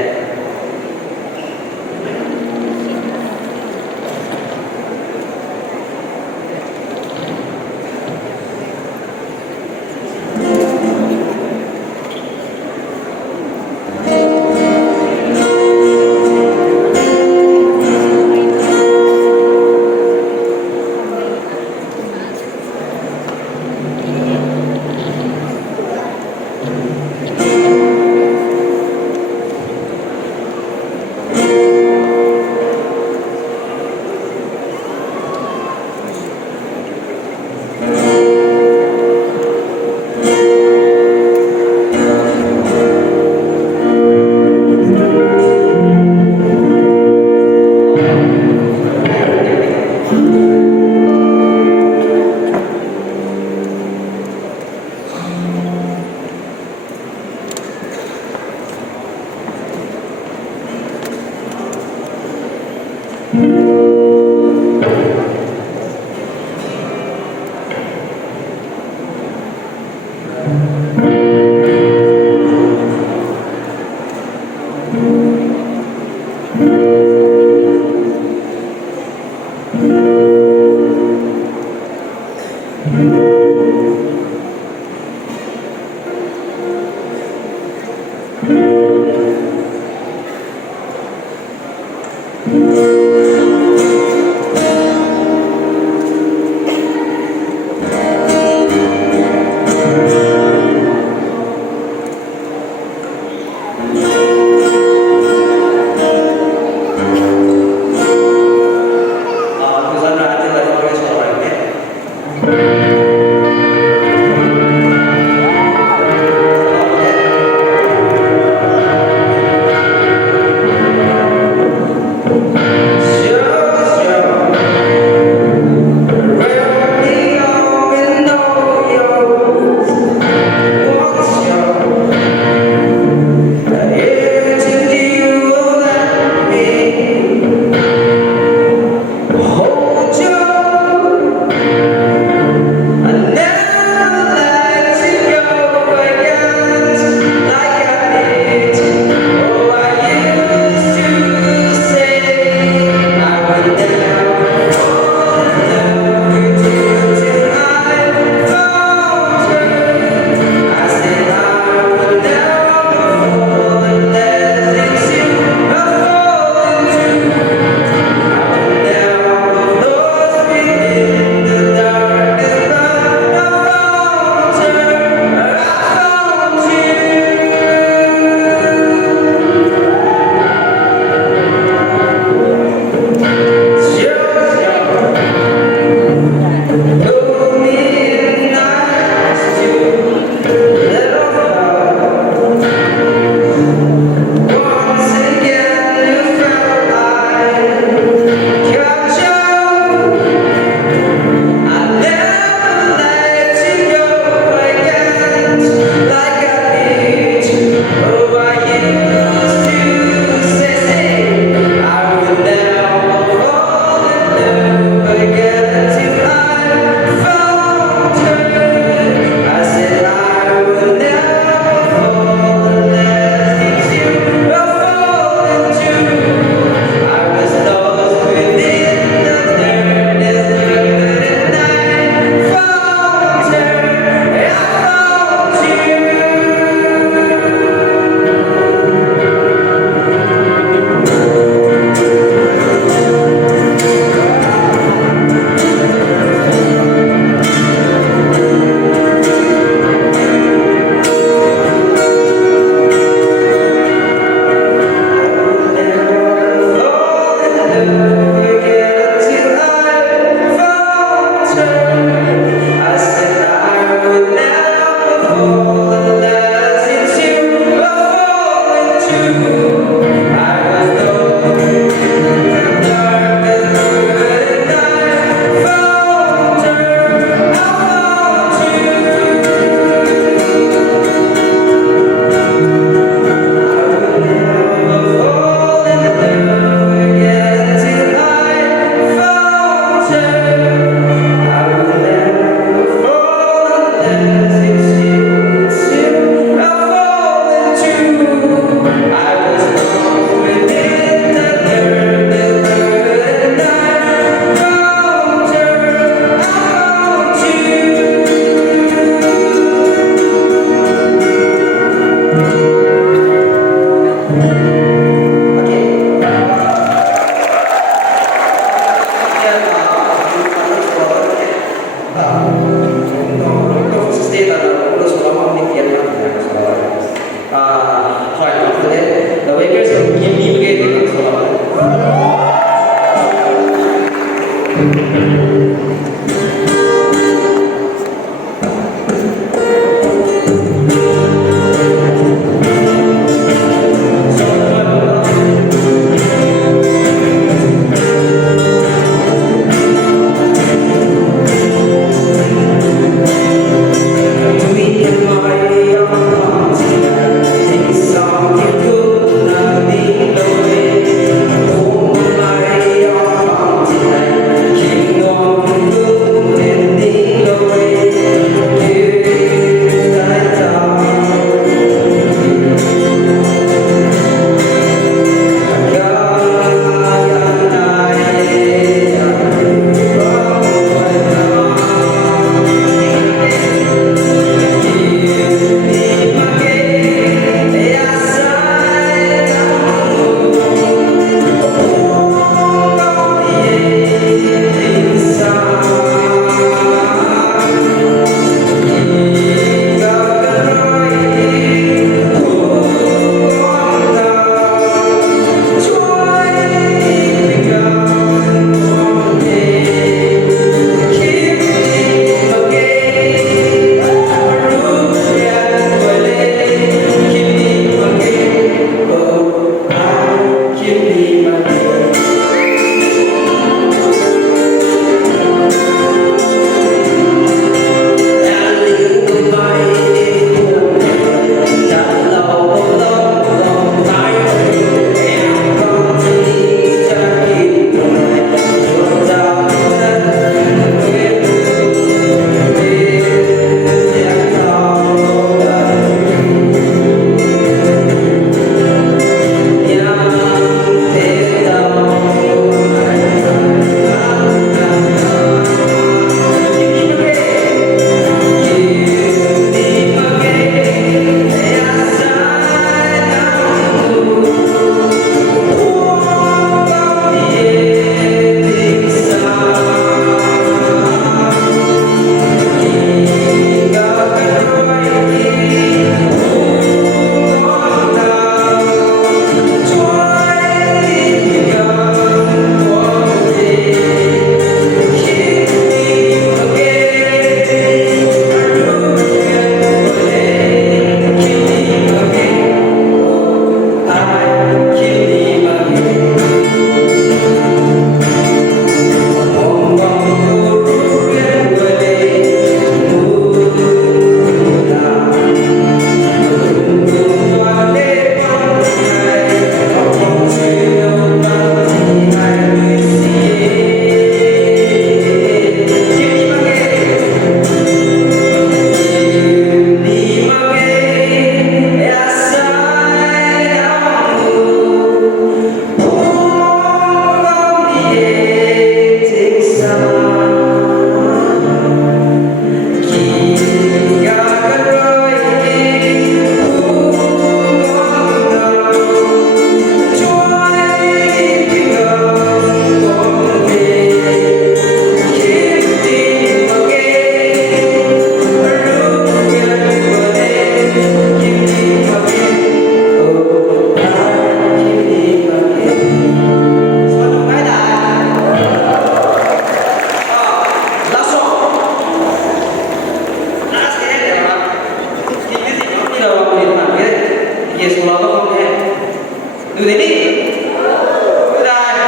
they need? Good eye.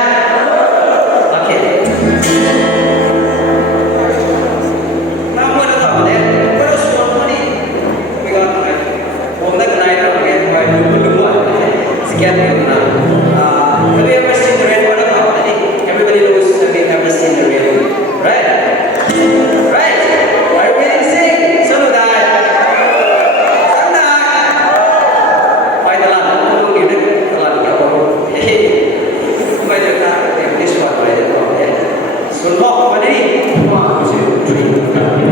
Okay. Now, what about that? What else want money? We got one that night again, why you do what? Together now. Have you ever seen the red one about? I think everybody knows have you ever seen the red one, right? Right? Are you ready to sing? So do I. Phải là làm nghĩa đấy, là làm cái bộ. Bây giờ ta đem this one right there, okay? So lock vào đi. 1, 2, 3.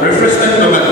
refreshment naman